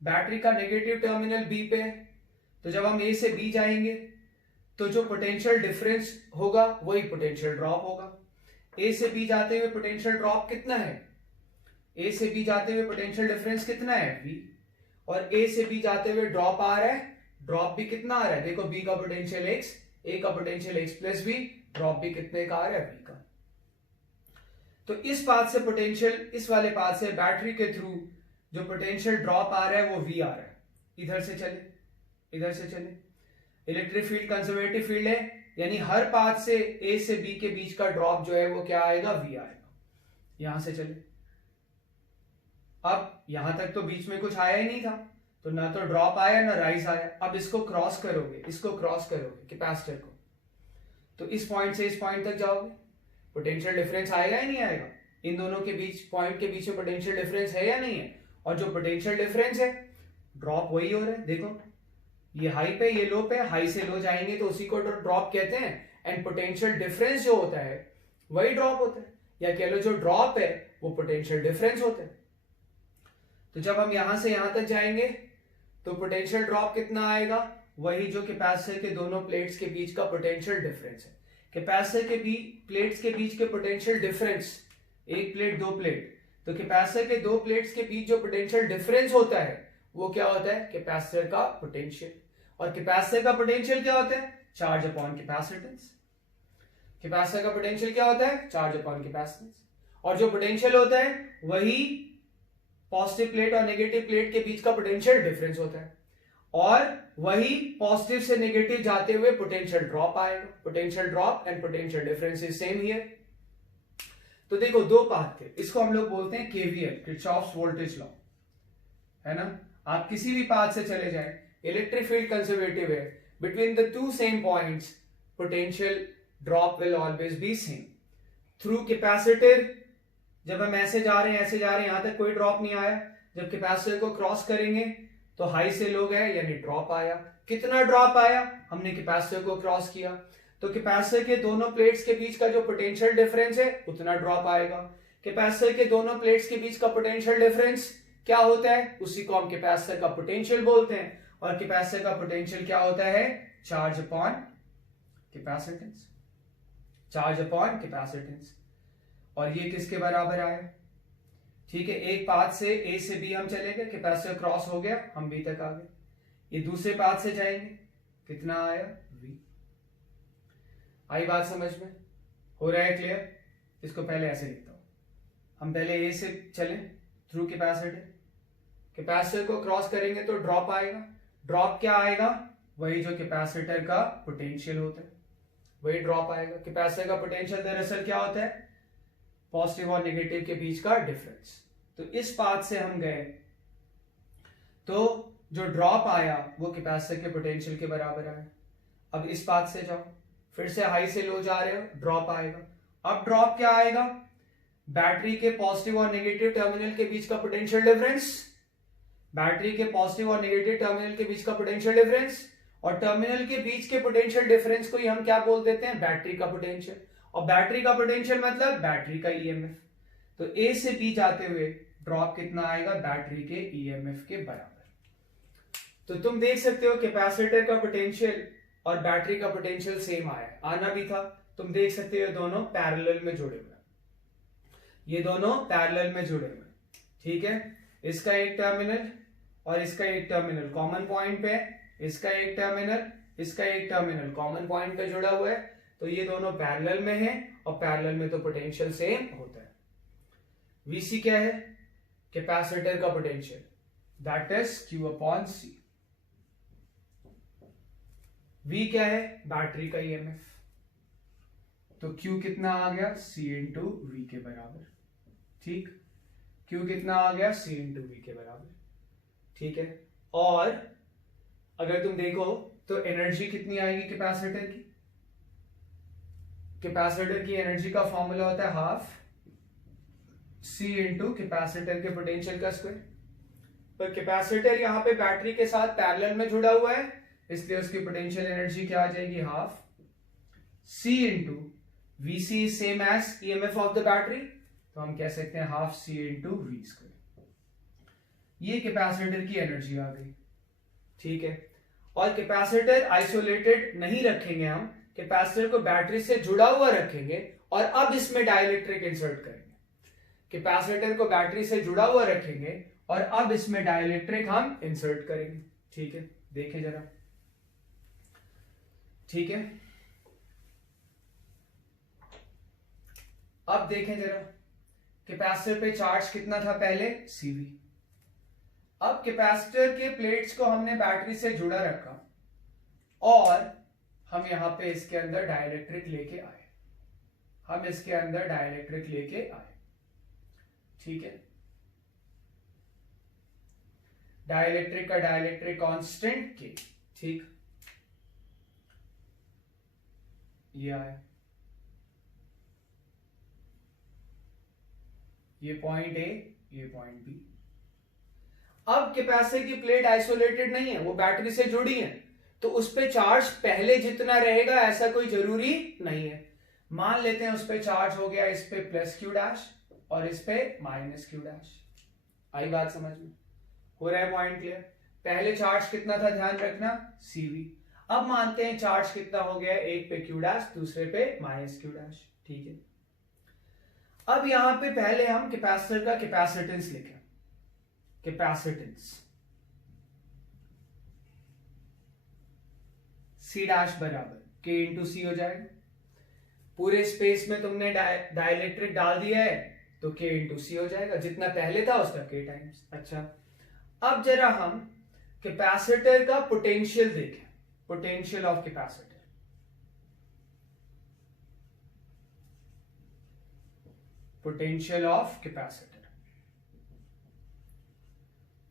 बैटरी का नेगेटिव टर्मिनल बी पे। तो जब हम ए से बी जाएंगे तो जो पोटेंशियल डिफरेंस होगा वही पोटेंशियल ड्रॉप होगा। ए से बी जाते हुए पोटेंशियल ड्रॉप कितना है? ए से बी जाते हुए पोटेंशियल डिफरेंस कितना है? v। और ए से बी जाते हुए ड्रॉप आ रहा है, ड्रॉप भी कितना आ रहा है? देखो, बी का पोटेंशियल x, ए का potential x plus V, drop भी कितने का आ रहा है? v का। तो इस पाथ से पोटेंशियल, इस वाले पाथ से बैटरी के थ्रू जो पोटेंशियल ड्रॉप आ रहा है वो v आ रहा है। इधर से चले, इधर से चले। इलेक्ट्रिक फील्ड कंजर्वेटिव फील्ड है, यानी हर पाथ से ए से बी के बीच का ड्रॉप जो है वो क्या आएगा? v आएगा। यहां से चले। अब यहां तक तो बीच में कुछ आया ही नहीं था, तो ना तो ड्रॉप आया ना राइज आया। अब इसको क्रॉस करोगे, इसको क्रॉस करोगे कैपेसिटर को, तो इस पॉइंट से इस पॉइंट तक जाओगे, पोटेंशियल डिफरेंस आएगा या नहीं आएगा? इन दोनों के बीच, पॉइंट के बीच में पोटेंशियल डिफरेंस है या नहीं है? और जो पोटेंशियल डिफरेंस है, ड्रॉप वही हो रहा है। देखो, ये हाई पे, ये लो पे, हाई से लो जाएंगे तो उसी को ड्रॉप कहते हैं। एंड पोटेंशियल डिफरेंस जो होता है वही ड्रॉप होता है, या कह लो जो ड्रॉप है वो पोटेंशियल डिफरेंस होता है। तो जब हम यहां से यहां तक जाएंगे तो पोटेंशियल ड्रॉप कितना आएगा? वही जो कैपेसिटर के दोनों प्लेट्स के बीच का पोटेंशियल डिफरेंस है। कैपेसिटर के प्लेट्स के बीच के पोटेंशियल डिफरेंस, एक प्लेट दो प्लेट, तो कैपेसिटर के दो प्लेट्स के बीच जो पोटेंशियल डिफरेंस होता है वो क्या होता है? कैपेसिटर का पोटेंशियल। और कैपेसिटर का पोटेंशियल क्या होता है? Charge upon capacitance. कैपेसिटर का पोटेंशियल क्या होता है? Charge upon capacitance. और जो पोटेंशियल होता है वही पॉजिटिव प्लेट और नेगेटिव प्लेट के बीच का पोटेंशियल डिफरेंस होता है। और वही पॉजिटिव से नेगेटिव जाते हुए पोटेंशियल ड्रॉप आएगा। Potential drop and potential difference is same here. तो देखो दो पाथ थे, इसको हम लोग बोलते हैं केवीएल, किरचॉफ्स वोल्टेज लॉ, है ना। आप किसी भी पाथ से चले जाए, इलेक्ट्रिक फील्ड कंजर्वेटिव है, between the two same points potential drop will always be same. Through capacitor जब हम ऐसे जा रहे हैं ऐसे जा रहे हैं, यहां तक कोई ड्रॉप नहीं आया, जब कैपेसिटर को क्रॉस करेंगे तो हाई से लो गए यानी ड्रॉप आया। कितना ड्रॉप आया, हमने कैपेसिटर को क्रॉस किया तो कैपेसिटर के दोनों प्लेट्स के बीच का जो पोटेंशियल डिफरेंस है उतना ड्रॉप आएगा। कैपेसिटर के दोनों प्लेट्स के बीच का पोटेंशियल डिफरेंस क्या होता है, उसी को हम कैपेसिटर का पोटेंशियल बोलते हैं। और कैपेसिटर का पोटेंशियल क्या होता है, charge upon capacitance, charge upon capacitance. और ये किसके बराबर आया, ठीक है, एक पाथ से ए से बी हम चले गए, कैपेसिटर क्रॉस हो गया, हम बी तक आ गए। ये दूसरे पाथ से जाएंगे, कितना आया, वी। आई बात समझ में, हो रहा है क्लियर। इसको पहले ऐसे लिखता हूं, हम पहले ए से चले थ्रू कैपेसिटर, कैपेसिटर को क्रॉस करेंगे तो ड्रॉप आएगा। ड्रॉप क्या आएगा, वही जो कैपेसिटर का पोटेंशियल होता है वही ड्रॉप आएगा। कैपेसिटर का पोटेंशियल दरअसल क्या होता है, पॉजिटिव और नेगेटिव के बीच का डिफरेंस। तो इस पाथ से हम गए तो जो ड्रॉप आया वो कैपेसिटर के पोटेंशियल के बराबर आया। अब इस पाथ से जाओ, फिर से हाई से लो जा रहे हो, ड्रॉप आएगा। अब ड्रॉप क्या आएगा, बैटरी के पॉजिटिव और नेगेटिव टर्मिनल के बीच का पोटेंशियल डिफरेंस, बैटरी के पॉजिटिव और नेगेटिव टर्मिनल के बीच का पोटेंशियल डिफरेंस, और टर्मिनल के बीच के पोटेंशियल डिफरेंस को ही हम क्या बोल देते हैं, बैटरी का पोटेंशियल। और बैटरी का पोटेंशियल मतलब बैटरी का ईएमएफ। तो ए से बी जाते हुए ड्रॉप कितना आएगा, बैटरी के ईएमएफ के बराबर। तो तुम देख सकते हो कैपेसिटर का पोटेंशियल और बैटरी का पोटेंशियल सेम आया, आना भी था। तुम देख सकते हो दोनों पैरेलल में जुड़े हुए, ये दोनों पैरेलल में जुड़े हुए, ठीक है। इसका एक टर्मिनल और इसका एक टर्मिनल कॉमन पॉइंट पे है, इसका एक टर्मिनल इसका एक टर्मिनल कॉमन पॉइंट पे जुड़ा हुआ है। तो ये दोनों पैरेलल में हैं और पैरेलल में तो पोटेंशियल सेम होता है। वीसी क्या है, कैपेसिटर का potential, that is Q upon C. V क्या है, बैटरी का ईएमएफ, तो क्यू कितना आ गया, सी इंटू वी के बराबर, ठीक। क्यू कितना आ गया, सी इंटू वी के बराबर, ठीक है। और अगर तुम देखो तो एनर्जी कितनी आएगी कैपेसिटर की, कैपेसिटर की एनर्जी का फॉर्मूला होता है हाफ सी इंटू कैपेसिटर के पोटेंशियल का स्क्वायर। पर कैपेसिटर यहां पे बैटरी के साथ पैरेलल में जुड़ा हुआ है, इसलिए उसकी पोटेंशियल एनर्जी क्या आ जाएगी, half C into VC same as EMF of the battery, तो हम कह सकते हैं half C into V square. ये कैपेसिटर की एनर्जी आ गई, ठीक है। और कैपेसिटर आइसोलेटेड नहीं रखेंगे हम, कैपेसिटर को बैटरी से जुड़ा हुआ रखेंगे और अब इसमें डाइलेक्ट्रिक इंसर्ट करेंगे। कैपेसिटर को बैटरी से जुड़ा हुआ रखेंगे और अब इसमें डाइलेक्ट्रिक हम इंसर्ट करेंगे, ठीक है। देखें जरा, ठीक है। अब देखें जरा, कैपेसिटर पे चार्ज कितना था पहले, सीवी। अब कैपेसिटर के प्लेट्स को हमने बैटरी से जुड़ा रखा और हम यहां पे इसके अंदर डाइलेक्ट्रिक लेके आए, हम इसके अंदर डाइलेक्ट्रिक लेके आए, ठीक है। डाइलेक्ट्रिक का डाइलेक्ट्रिक कांस्टेंट के, ठीक, ये आया, ये पॉइंट ए, ये पॉइंट बी। अब कैपेसिटर की प्लेट आइसोलेटेड नहीं है, वो बैटरी से जुड़ी है, तो उस पे चार्ज पहले जितना रहेगा ऐसा कोई जरूरी नहीं है। मान लेते हैं उस पे चार्ज हो गया इस पे प्लस क्यू डैश और इस पे माइनस क्यू डैश। आई बात समझ में, हो रहा है पॉइंट क्लियर। पहले चार्ज कितना था ध्यान रखना, सीवी। अब मानते हैं चार्ज कितना हो गया, एक पे क्यू डैश दूसरे पे माइनस क्यू डैश, ठीक है। अब यहां पे पहले हम कैपेसिटर का कैपेसिटेंस लिखें, कैपेसिटेंस सी डैश बराबर के इंटू सी हो जाएगा। पूरे स्पेस में तुमने डाइलेक्ट्रिक डाल दिया है तो के इंटू सी हो जाएगा, जितना पहले था उसका के टाइम्स। अच्छा, अब जरा हम कैपेसिटर का पोटेंशियल देखें, potential of capacitor. Potential of capacitor,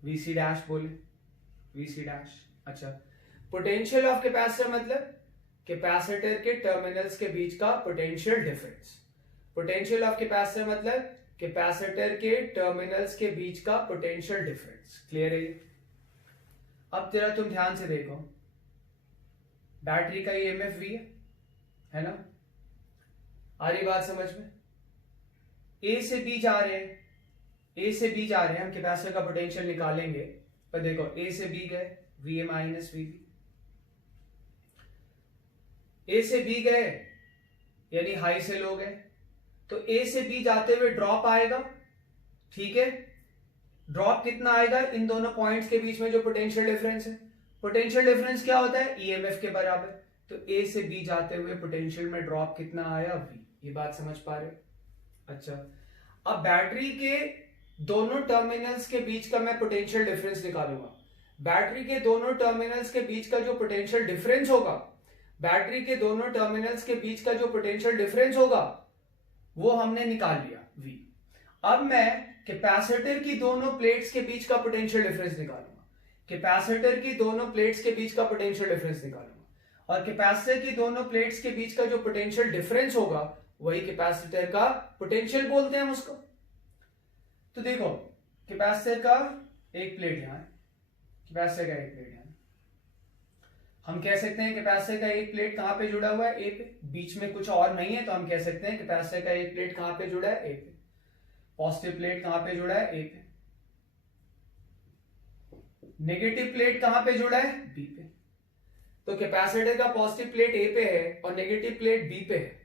VC dash बोले, वीसी डैश। अच्छा, पोटेंशियल ऑफ कैपेसिटर मतलब कैपेसिटर के टर्मिनल्स के बीच का potential difference. Potential of capacitor मतलब कैपेसिटर के टर्मिनल्स के बीच का पोटेंशियल डिफरेंस। क्लियर है? अब तेरा तुम ध्यान से देखो, बैटरी का ईएमएफ वी है ना, आ रही बात समझ में? ए से बी जा रहे हैं, ए से बी जा रहे हैं, हम कैपेसिटर का पोटेंशियल निकालेंगे। पर देखो ए से बी गए, V A minus V B, A से बी गए यानी हाई से लो गए, तो ए से बी जाते हुए ड्रॉप आएगा। ठीक है, ड्रॉप कितना आएगा? इन दोनों पॉइंट्स के बीच में जो पोटेंशियल डिफरेंस है, पोटेंशियल डिफरेंस क्या होता है? ईएमएफ के बराबर। तो ए से बी जाते हुए पोटेंशियल में ड्रॉप कितना आया? वी। ये बात समझ पा रहे हो? अच्छा, अब बैटरी के दोनों टर्मिनल्स के बीच का मैं पोटेंशियल डिफरेंस निकालूंगा। बैटरी के दोनों टर्मिनल्स के बीच का जो पोटेंशियल डिफरेंस होगा, बैटरी के दोनों टर्मिनल्स के बीच का जो पोटेंशियल डिफरेंस होगा वो हमने निकाल लिया V। अब मैं कैपेसिटर की दोनों प्लेट्स के बीच का पोटेंशियल डिफरेंस निकालूंगा, कैपेसिटर की दोनों प्लेट्स के बीच का पोटेंशियल डिफरेंस निकालूंगा, और कैपेसिटर की दोनों प्लेट्स के बीच का जो पोटेंशियल डिफरेंस होगा वही कैपेसिटर का पोटेंशियल बोलते हैं हम उसको। तो देखो, कैपेसिटर का एक प्लेट यहां है, कैपेसिटर का एक प्लेट यहां, हम कह सकते हैं कैपेसिटर का एक प्लेट कहां पे जुड़ा हुआ है? ए पे। बीच में कुछ और नहीं है तो हम कह सकते हैं कैपेसिटर का एक प्लेट कहां पे जुड़ा है? ए पे। पॉजिटिव प्लेट कहां पे जुड़ा है? ए पे। नेगेटिव प्लेट कहां पे जुड़ा है? बी पे। तो कैपेसिटर का पॉजिटिव प्लेट ए पे है और नेगेटिव प्लेट बी पे है,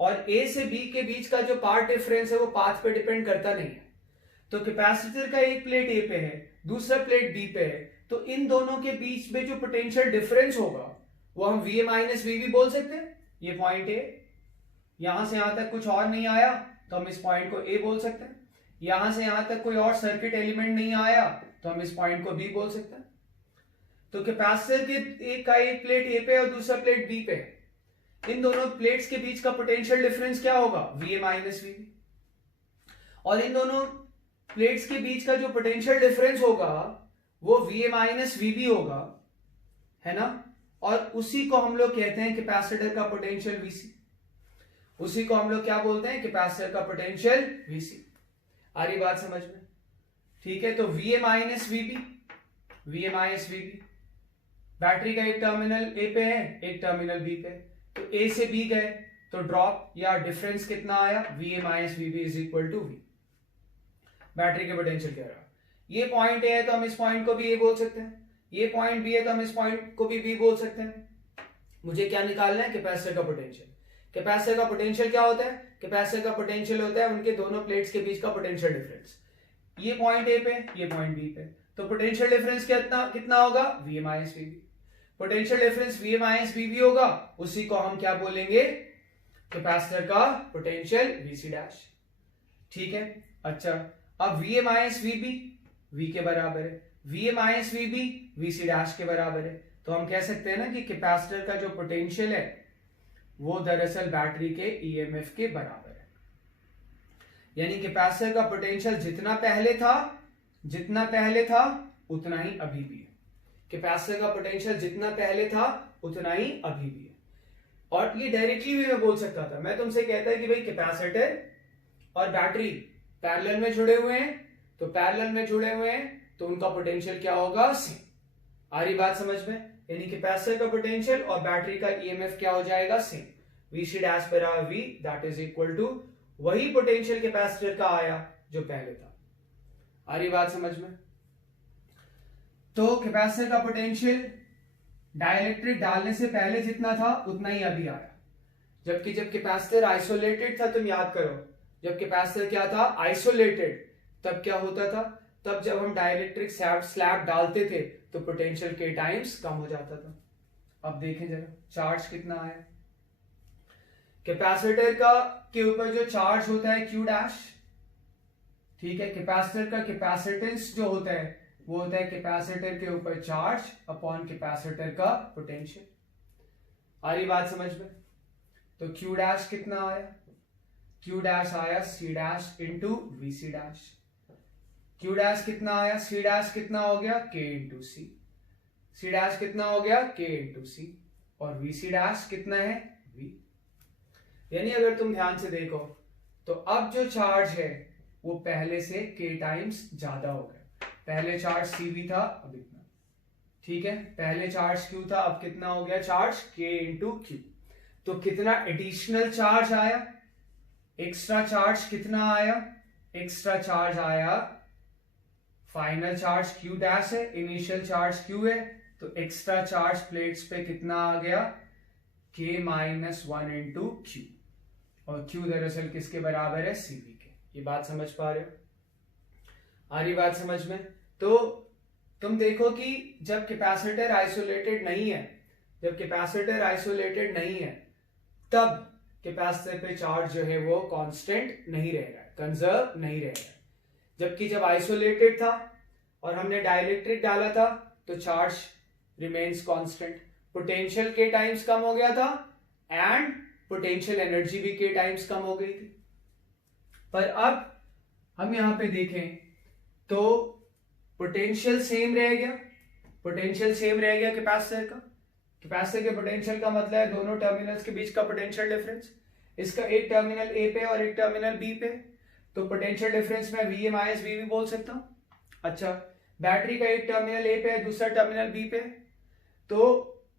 और ए से बी के बीच का जो पाथ डिफरेंस है वो पाथ पे डिपेंड करता नहीं है। तो कैपेसिटर का एक प्लेट ए पे है, दूसरा प्लेट बी पे है, तो इन दोनों के बीच में जो पोटेंशियल डिफरेंस होगा वो हम वी ए माइनस वी भी बोल सकते हैं। ये पॉइंट ए, यहां से यहां तक कुछ और नहीं आया तो हम इस पॉइंट को ए बोल सकते हैं। यहां से यहां तक कोई और सर्किट एलिमेंट नहीं आया तो हम इस पॉइंट को बी बोल सकते हैं। तो कैपेसिटर के एक प्लेट ए पे और दूसरा प्लेट बी पे, इन दोनों प्लेट्स के बीच का पोटेंशियल डिफरेंस क्या होगा? V A minus V. और इन दोनों प्लेट्स के बीच का जो पोटेंशियल डिफरेंस होगा वो V A minus V B होगा, है ना। और उसी को हम लोग कहते हैं कैपेसिटर का पोटेंशियल वीसी। उसी को हम लोग क्या बोलते हैं? कैपेसिटर का पोटेंशियल वीसी। आ रही बात समझ में? ठीक है, तो V A minus V B, V A minus V B, battery का एक टर्मिनल ए पे है, एक टर्मिनल बी पे, तो ए से बी गए तो ड्रॉप या डिफरेंस कितना आया? V A minus V B is equal to V. Battery के पोटेंशियल क्या रहा? ये पॉइंट ए है तो हम इस पॉइंट को भी ए बोल सकते हैं, ये पॉइंट बी है तो हम इस पॉइंट को भी बी बोल सकते हैं। मुझे क्या निकालना है? कैपेसिटर का पोटेंशियल। कैपेसिटर का पोटेंशियल क्या होता है? कैपेसिटर का पोटेंशियल होता है उनके दोनों प्लेट्स के बीच का पोटेंशियल डिफरेंस। ये पॉइंट ए पे, ये पॉइंट बी पे, तो पोटेंशियल डिफरेंस कितना होगा? V A minus V B. Potential difference V A minus V B होगा, उसी को हम क्या बोलेंगे? कैपेसिटर का पोटेंशियल वीसी डैश। ठीक है, अच्छा, अब V A minus V B V के बराबर है, V A minus V B V C dash के बराबर है, तो हम कह सकते हैं ना कि कैपेसिटर का जो पोटेंशियल है वो दरअसल बैटरी के ईएमएफ के बराबर है। यानी कैपेसिटर का पोटेंशियल जितना पहले था उतना ही अभी भी है। कैपेसिटर का पोटेंशियल जितना पहले था उतना ही अभी भी है। और ये डायरेक्टली भी मैं बोल सकता था, मैं तुमसे कहता है कि भाई कैपेसिटर और बैटरी पैरेलल में जुड़े हुए हैं, तो पैरेलल में जुड़े हुए हैं तो उनका पोटेंशियल क्या होगा? सेम। आ रही बात समझ में? यानी कैपेसिटर का पोटेंशियल और बैटरी का ईएमएफ क्या हो जाएगा? सेम। वी सी डैश बराबर V, that is equal to वही पोटेंशियल कैपेसिटर का आया जो पहले था। आ रही बात समझ में? तो कैपेसिटर का पोटेंशियल डाइलेक्ट्रिक डालने से पहले जितना था उतना ही अभी आया, जबकि जब कैपेसिटर आइसोलेटेड था, तुम याद करो, जब कैपेसिटर क्या था? आइसोलेटेड, तब क्या होता था? तब जब हम डाइलेक्ट्रिक स्लैब डालते थे तो पोटेंशियल के टाइम्स कम हो जाता था। अब देखें जरा चार्ज कितना आया कैपेसिटर का के ऊपर। जो चार्ज होता है क्यू डैश, ठीक है, कैपेसिटर का कैपेसिटेंस जो होता है वो होता है कैपेसिटर के ऊपर चार्ज अपॉन कैपेसिटर का पोटेंशियल। आ रही बात समझ में? तो क्यू डैश कितना आया? Q डैश आया C dash into VC dash. Q dash कितना आया, C डैश कितना हो गया K into C। C dash कितना हो गया K इंटू C, और VC डैश कितना है V। यानी अगर तुम ध्यान से देखो तो अब जो चार्ज है वो पहले से K टाइम्स ज्यादा हो गया। पहले चार्ज CV था, अब इतना, ठीक है। पहले चार्ज Q था, अब कितना हो गया चार्ज K इंटू Q। तो कितना एडिशनल चार्ज आया, एक्स्ट्रा चार्ज कितना आया, एक्स्ट्रा चार्ज आया, फाइनल चार्ज Q डैश है, इनिशियल चार्ज Q है, तो एक्स्ट्रा चार्ज प्लेट्स पे कितना आ गया K माइनस 1 इंटू Q, और Q दरअसल किसके बराबर है CV के। ये बात समझ पा रहे हो, आ रही बात समझ में। तो तुम देखो कि जब कैपेसिटर आइसोलेटेड नहीं है, जब कैपेसिटर आइसोलेटेड नहीं है तब कैपेसिटर पे चार्ज जो है वो कांस्टेंट नहीं रह रहा है, कंजर्व नहीं रह रहा है। जबकि जब आइसोलेटेड था और हमने डाइलेक्ट्रिक डाला था तो चार्ज रिमेन्स कांस्टेंट, पोटेंशियल के टाइम्स कम हो गया था एंड पोटेंशियल एनर्जी भी के टाइम्स कम हो गई थी। पर अब हम यहां पे देखें तो पोटेंशियल सेम रह गया, पोटेंशियल सेम रह गया कैपेसिटर का। कैपेसिटर के पोटेंशियल का मतलब है दोनों टर्मिनल्स के बीच का पोटेंशियल डिफरेंस। इसका एक टर्मिनल ए पे और एक टर्मिनल बी पे, तो पोटेंशियल डिफरेंस में VA माइनस VB बोल सकता हूं। अच्छा, बैटरी का एक टर्मिनल ए पे है, दूसरा टर्मिनल बी पे, तो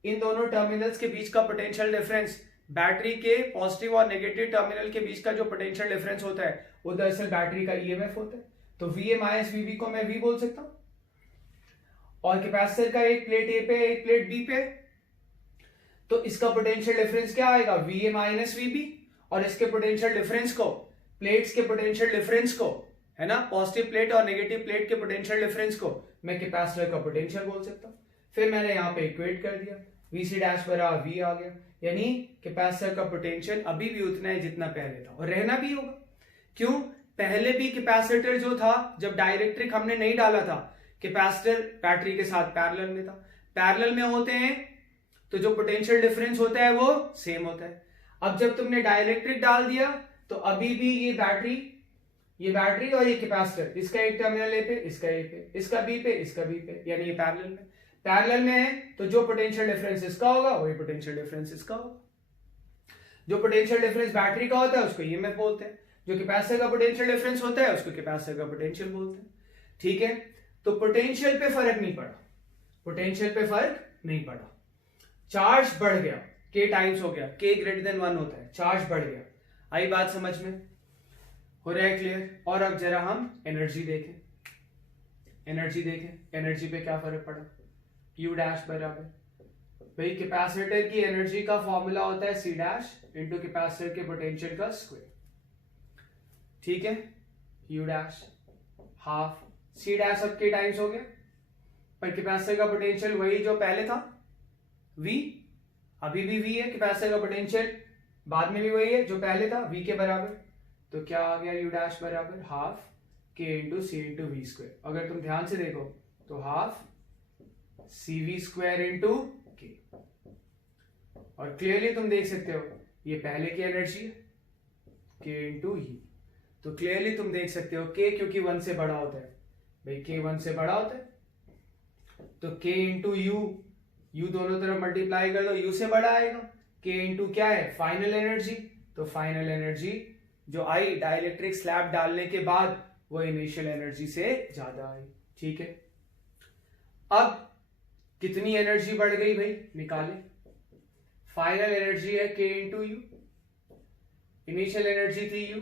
इन दोनों टर्मिनल्स के बीच का पोटेंशियल डिफरेंस, बैटरी के पॉजिटिव और नेगेटिव टर्मिनल के बीच का जो पोटेंशियल डिफरेंस होता है वो दरअसल बैटरी का EMF होता है। तो VA माइनस VB को मैं V बोल सकता हूं। और कैपेसिटर का एक प्लेट ए पे एक प्लेट बी पे, तो इसका पोटेंशियल डिफरेंस क्या आएगा VA माइनस VB, और इसके पोटेंशियल डिफरेंस को, प्लेट्स के पोटेंशियल डिफरेंस को, है ना, पॉजिटिव प्लेट और नेगेटिव प्लेट के पोटेंशियल डिफरेंस को मैं कैपेसिटर का पोटेंशियल बोल सकता हूं। फिर मैंने यहां पे इक्वेट कर दिया, VC डैश बराबर V आ गया, यानी कैपेसिटर का पोटेंशियल अभी भी उतना है जितना पहले था, और रहना भी होगा। क्यों, पहले भी कैपेसिटर जो था जब डाइलेक्ट्रिक हमने नहीं डाला था, कैपेसिटर बैटरी के साथ पैरेलल में था। पैरेलल में होते हैं तो जो पोटेंशियल डिफरेंस होता है वो सेम होता है। अब जब तुमने डाइलेक्ट्रिक डाल दिया तो अभी भी ये बैटरी और ये कैपेसिटर, इसका एक टर्मिनल ए पे, इसका ए पे, इसका बी पे, इसका बी पे, यानी ये पैरेलल में है, तो जो पोटेंशियल डिफरेंस इसका होगा वही पोटेंशियल डिफरेंस इसका होगा। जो पोटेंशियल डिफरेंस बैटरी का होता है उसको EMF बोलते हैं, जो कैपेसिटर का पोटेंशियल डिफरेंस होता है उसको कैपेसिटर का पोटेंशियल बोलते हैं। ठीक है, तो पोटेंशियल पे फर्क नहीं पड़ा, पोटेंशियल पे फर्क नहीं पड़ा। चार्ज बढ़ गया, K टाइम्स हो गया, K ग्रेटर देन 1 होता है, चार्ज बढ़ गया। आई बात समझ में, हो रहा है क्लियर। और अब जरा हम एनर्जी देखें, एनर्जी पे क्या फर्क पड़ा, Q डैश बराबर, भाई कैपेसिटर की एनर्जी का फॉर्मूला होता है C डैश इंटू कैपेसिटर के पोटेंशियल का स्क्वायर। ठीक है, Q dash half C dash अब K टाइम्स हो गया, पर कैपेसिटर का पोटेंशियल वही जो पहले था V, अभी भी V है, कैपेसिटर का पोटेंशियल बाद में भी वही है जो पहले था V के बराबर। तो क्या आ गया U डैश बराबर half K into C into V square. अगर तुम ध्यान से देखो तो half CV square into K, और क्लियरली तुम देख सकते हो ये पहले की एनर्जी है K इंटू U। तो क्लियरली तुम देख सकते हो K क्योंकि 1 से बड़ा होता है, भाई K 1 से बड़ा होता है, तो K इंटू U दोनों तरफ मल्टीप्लाई कर लो, U से बड़ा आएगा। K इंटू क्या है फाइनल एनर्जी, तो फाइनल एनर्जी जो आई डाइलेक्ट्रिक स्लैब डालने के बाद वो इनिशियल एनर्जी से ज्यादा आई। ठीक है, अब कितनी एनर्जी बढ़ गई भाई निकाले, फाइनल एनर्जी है K into U, initial energy थी U,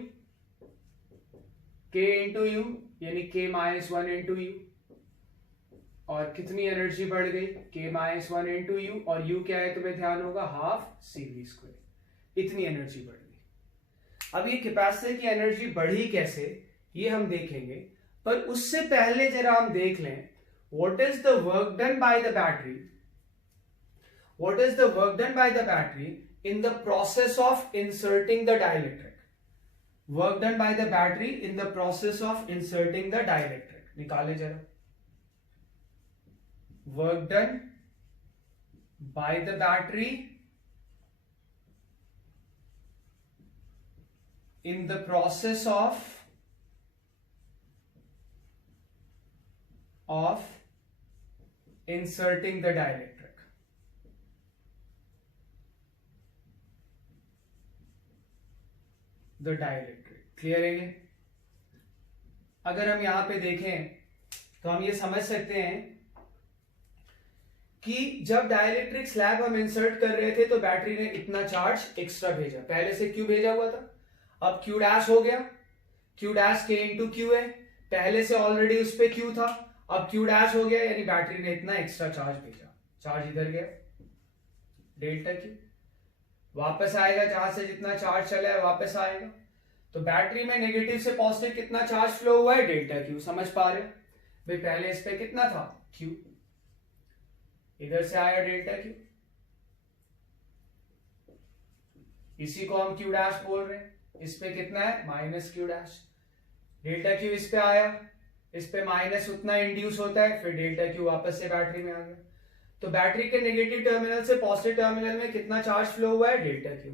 K इंटू U यानी K माइनस 1 इंटू U, और कितनी एनर्जी बढ़ गई K माइनस 1 इंटू U, और U क्या है तुम्हें ध्यान होगा हाफ CV स्क्वायर, इतनी एनर्जी बढ़ गई। अब ये कैपेसिटर की एनर्जी बढ़ी कैसे ये हम देखेंगे, पर उससे पहले जरा हम देख लें what is the work done by the battery, what is the work done by the battery in the process of inserting the dielectric, work done by the battery in the process of inserting the dielectric। निकाले जरा, work done by the battery in the process of inserting the dielectric. The dielectric clear है ये? अगर हम यहां पे देखें तो हम ये समझ सकते हैं कि जब डाइलेक्ट्रिक स्लैब हम इंसर्ट कर रहे थे तो बैटरी ने इतना चार्ज एक्स्ट्रा भेजा, पहले से क्यू भेजा हुआ था, अब क्यू डैश हो गया, क्यू डैश के इंटू क्यू है, पहले से ऑलरेडी उस पे क्यू था, अब क्यू डैश हो गया, यानी बैटरी ने इतना एक्स्ट्रा चार्ज भेजा, चार्ज इधर गया डेल्टा क्यू, वापस आएगा जहां से जितना चार्ज चला है वापस आएगा, तो बैटरी में नेगेटिव से पॉजिटिव कितना चार्ज फ्लो हुआ है, डेल्टा क्यू। समझ पा रहे हो भाई? पहले इस पे कितना था, क्यू, इधर से आया डेल्टा क्यू, इसी को हम क्यू डैश बोल रहे हैं, इस पे कितना है minus Q dash, delta Q इस पे आया, इस पे माइनस उतना इंड्यूस होता है, फिर डेल्टा क्यू वापस से बैटरी में आ गया, तो बैटरी के नेगेटिव टर्मिनल से पॉजिटिव टर्मिनल में कितना चार्ज फ्लो हुआ है, डेल्टा क्यू।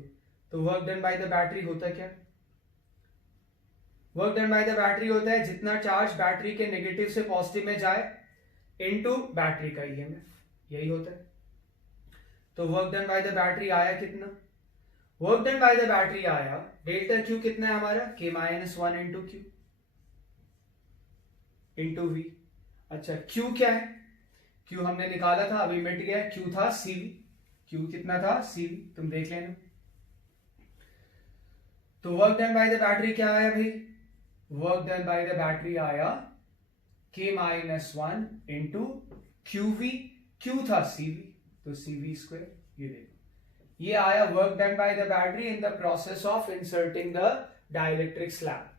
तो work done by the battery होता क्या, work done by the battery होता है जितना चार्ज बैटरी के नेगेटिव से पॉजिटिव में जाए इनटू बैटरी का ईएमएफ, यही होता है। तो work done by the battery आया कितना, work done by the battery आया डेल्टा क्यू कितना है हमारा, K minus 1 into Q into V. अच्छा क्यू क्या है, क्यू हमने निकाला था अभी मिट गया, क्यू था सीवी, क्यू कितना था सीवी, तुम देख लेना। तो work done by the battery क्या आया भाई, work done by the battery आया K minus 1 into Q V, Q था सीवी तो सीवी स्क्वायर, ये देखो ये आया work done by the battery in the process of inserting the dielectric slab.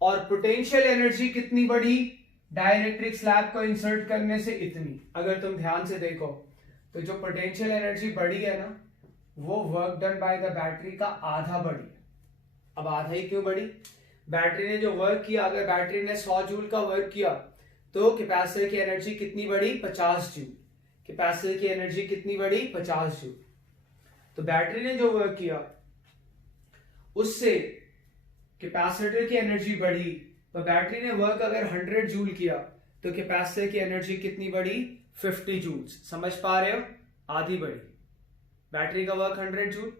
और पोटेंशियल एनर्जी कितनी बढ़ी डाइलेक्ट्रिक स्लैब को इंसर्ट करने से, इतनी। अगर तुम ध्यान से देखो तो जो पोटेंशियल एनर्जी बढ़ी है ना, वो work done by the battery का आधा बढ़ी है। अब आधा ही क्यों बढ़ी, बैटरी ने जो वर्क किया, अगर बैटरी ने 100 जूल का वर्क किया तो कैपेसिटर की एनर्जी कितनी बढ़ी, 50 जूल। कैपेसिटर की एनर्जी कितनी बढ़ी, 50 जूल। तो बैटरी ने जो वर्क किया उससे कैपेसिटर की एनर्जी बढ़ी, तो बैटरी ने वर्क अगर 100 जूल किया तो कैपेसिटर की एनर्जी कितनी बढ़ी, 50 जूल्स। समझ पा रहे हो, आधी बढ़ी। बैटरी का वर्क 100 जूल,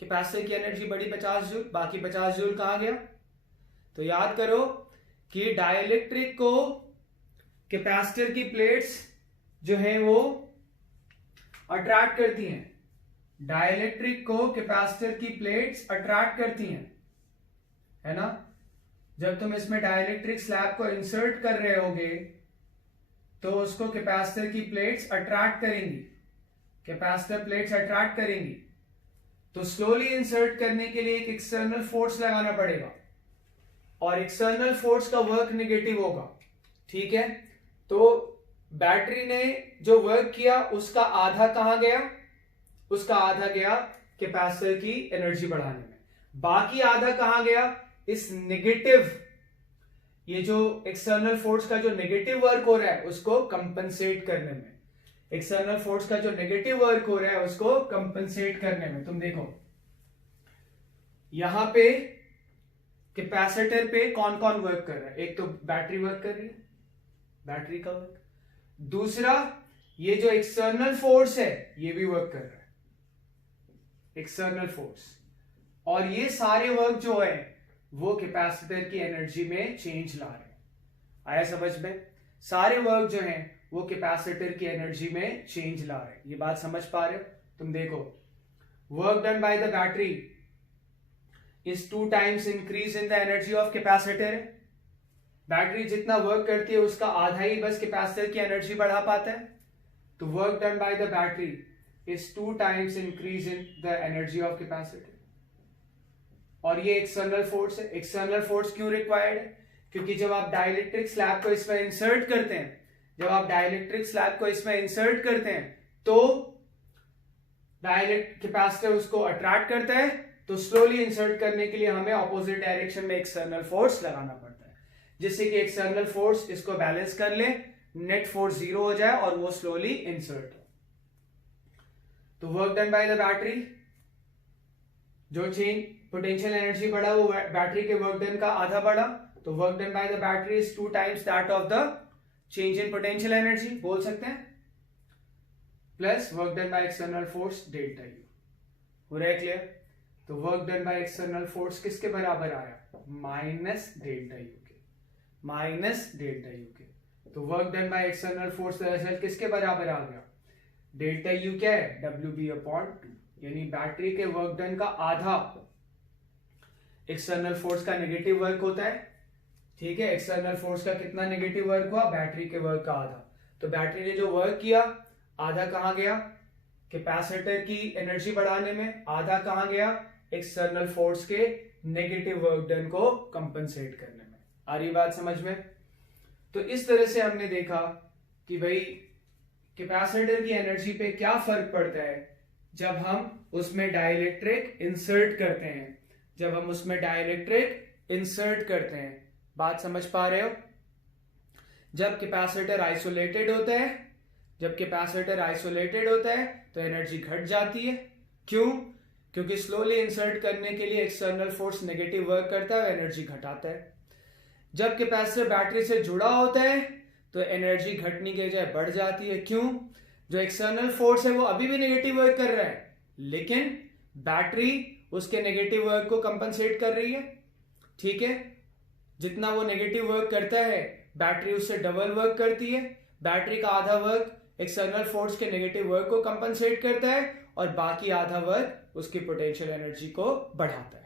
कैपेसिटर की एनर्जी बढ़ी 50 जूल, बाकी 50 जूल कहां गया। तो याद करो कि डाइलेक्ट्रिक को कैपेसिटर की प्लेट्स जो है वो अट्रैक्ट करती हैं, डाइलेक्ट्रिक को कैपेसिटर की प्लेट्स अट्रैक्ट करती हैं, है ना। जब तुम इसमें डाइलेक्ट्रिक स्लैब को इंसर्ट कर रहे होगे तो उसको कैपेसिटर की प्लेट्स अट्रैक्ट करेंगी, कैपेसिटर प्लेट्स अट्रैक्ट करेंगी। तो स्लोली इंसर्ट करने के लिए एक एक्सटर्नल फोर्स लगाना पड़ेगा, और एक्सटर्नल फोर्स का वर्क नेगेटिव होगा, ठीक है। तो बैटरी ने जो वर्क किया उसका आधा कहां गया, उसका आधा गया कैपेसिटर की एनर्जी बढ़ाने में, बाकी आधा कहां गया, इस नेगेटिव, ये जो एक्सटर्नल फोर्स का जो नेगेटिव वर्क हो रहा है उसको कंपनसेट करने में, एक्सटर्नल फोर्स का जो नेगेटिव वर्क हो रहा है उसको कंपनसेट करने में। तुम देखो यहां पे कैपेसिटर पे कौन कौन वर्क कर रहा है, एक तो बैटरी वर्क कर रही है, बैटरी का वर्क, दूसरा ये जो एक्सटर्नल फोर्स है ये भी वर्क कर रहा है, एक्सटर्नल फोर्स, और ये सारे वर्क जो है वो कैपेसिटर की एनर्जी में चेंज ला रहे हैं। आया समझ में, सारे वर्क जो हैं वो कैपेसिटर की एनर्जी में चेंज ला रहे हैं, ये बात समझ पा रहे हो। तुम देखो work done by the battery is 2 times increase in the energy of capacitor. Battery जितना वर्क करती है उसका आधा ही बस कैपेसिटर की एनर्जी बढ़ा पाता है, तो work done by the battery is 2 times increase in the energy of capacitor. और ये एक्सटर्नल फोर्स है। एक्सटर्नल फोर्स क्यों रिक्वायर्ड है, क्योंकि जब आप डाइलेक्ट्रिक स्लैब को इसमें इंसर्ट करते हैं, जब आप डाइलेक्ट्रिक स्लैब को इसमें इंसर्ट करते हैं तो डाइलेक्ट कैपेसिटर उसको अट्रैक्ट करता है, तो स्लोली इंसर्ट करने के लिए हमें ऑपोजिट डायरेक्शन में एक्सटर्नल फोर्स लगाना पड़ता है, जिससे कि एक्सटर्नल फोर्स इसको बैलेंस कर ले, नेट फोर्स 0 हो जाए और वो स्लोली इंसर्ट हो। तो work done by the battery जो चेंज पोटेंशियल एनर्जी बढ़ा वो बैटरी के वर्क डन का आधा बढ़ा, तो work done by the battery is 2 times that of the change in potential energy, बोल सकते हैं, plus work done by external force delta U. हो रहा है क्लियर? तो work done by external force किसके बराबर आया? माइनस डेल्टा यू के, माइनस डेल्टा यू के। तो work done by external force दरअसल किसके बराबर आ गया? डेल्टा यू क्या है? WB/2, यानी बैटरी के वर्क डन का आधा एक्सटर्नल फोर्स का नेगेटिव वर्क होता है। ठीक है, एक्सटर्नल फोर्स का कितना नेगेटिव वर्क हुआ? बैटरी के वर्क का आधा। तो बैटरी ने जो वर्क किया आधा कहां गया? कैपेसिटर की एनर्जी बढ़ाने में। आधा कहां गया? एक्सटर्नल फोर्स के नेगेटिव वर्क डन को कंपनसेट करने में। आ रही बात समझ में? तो इस तरह से हमने देखा कि भाई कैपेसिटर की एनर्जी पे क्या फर्क पड़ता है जब हम उसमें डाइलेक्ट्रिक इंसर्ट करते हैं, जब हम उसमें डाइलेक्ट्रिक इंसर्ट करते हैं। बात समझ पा रहे हो? जब कैपेसिटर आइसोलेटेड होता है, जब कैपेसिटर आइसोलेटेड होता है तो एनर्जी घट जाती है। क्यों? क्योंकि स्लोली इंसर्ट करने के लिए एक्सटर्नल फोर्स नेगेटिव वर्क करता है, एनर्जी घटाता है। जब कैपेसिटर बैटरी से जुड़ा होता है तो एनर्जी घटने के बजाय बढ़ जाती है। क्यों? जो एक्सटर्नल फोर्स है वो अभी भी नेगेटिव वर्क कर रहा है, लेकिन बैटरी उसके नेगेटिव वर्क को कंपनसेट कर रही है। ठीक है, जितना वो नेगेटिव वर्क करता है बैटरी उससे डबल वर्क करती है। बैटरी का आधा वर्क एक्सटर्नल फोर्स के नेगेटिव वर्क को कंपनसेट करता है और बाकी आधा वर्क उसकी पोटेंशियल एनर्जी को बढ़ाता है।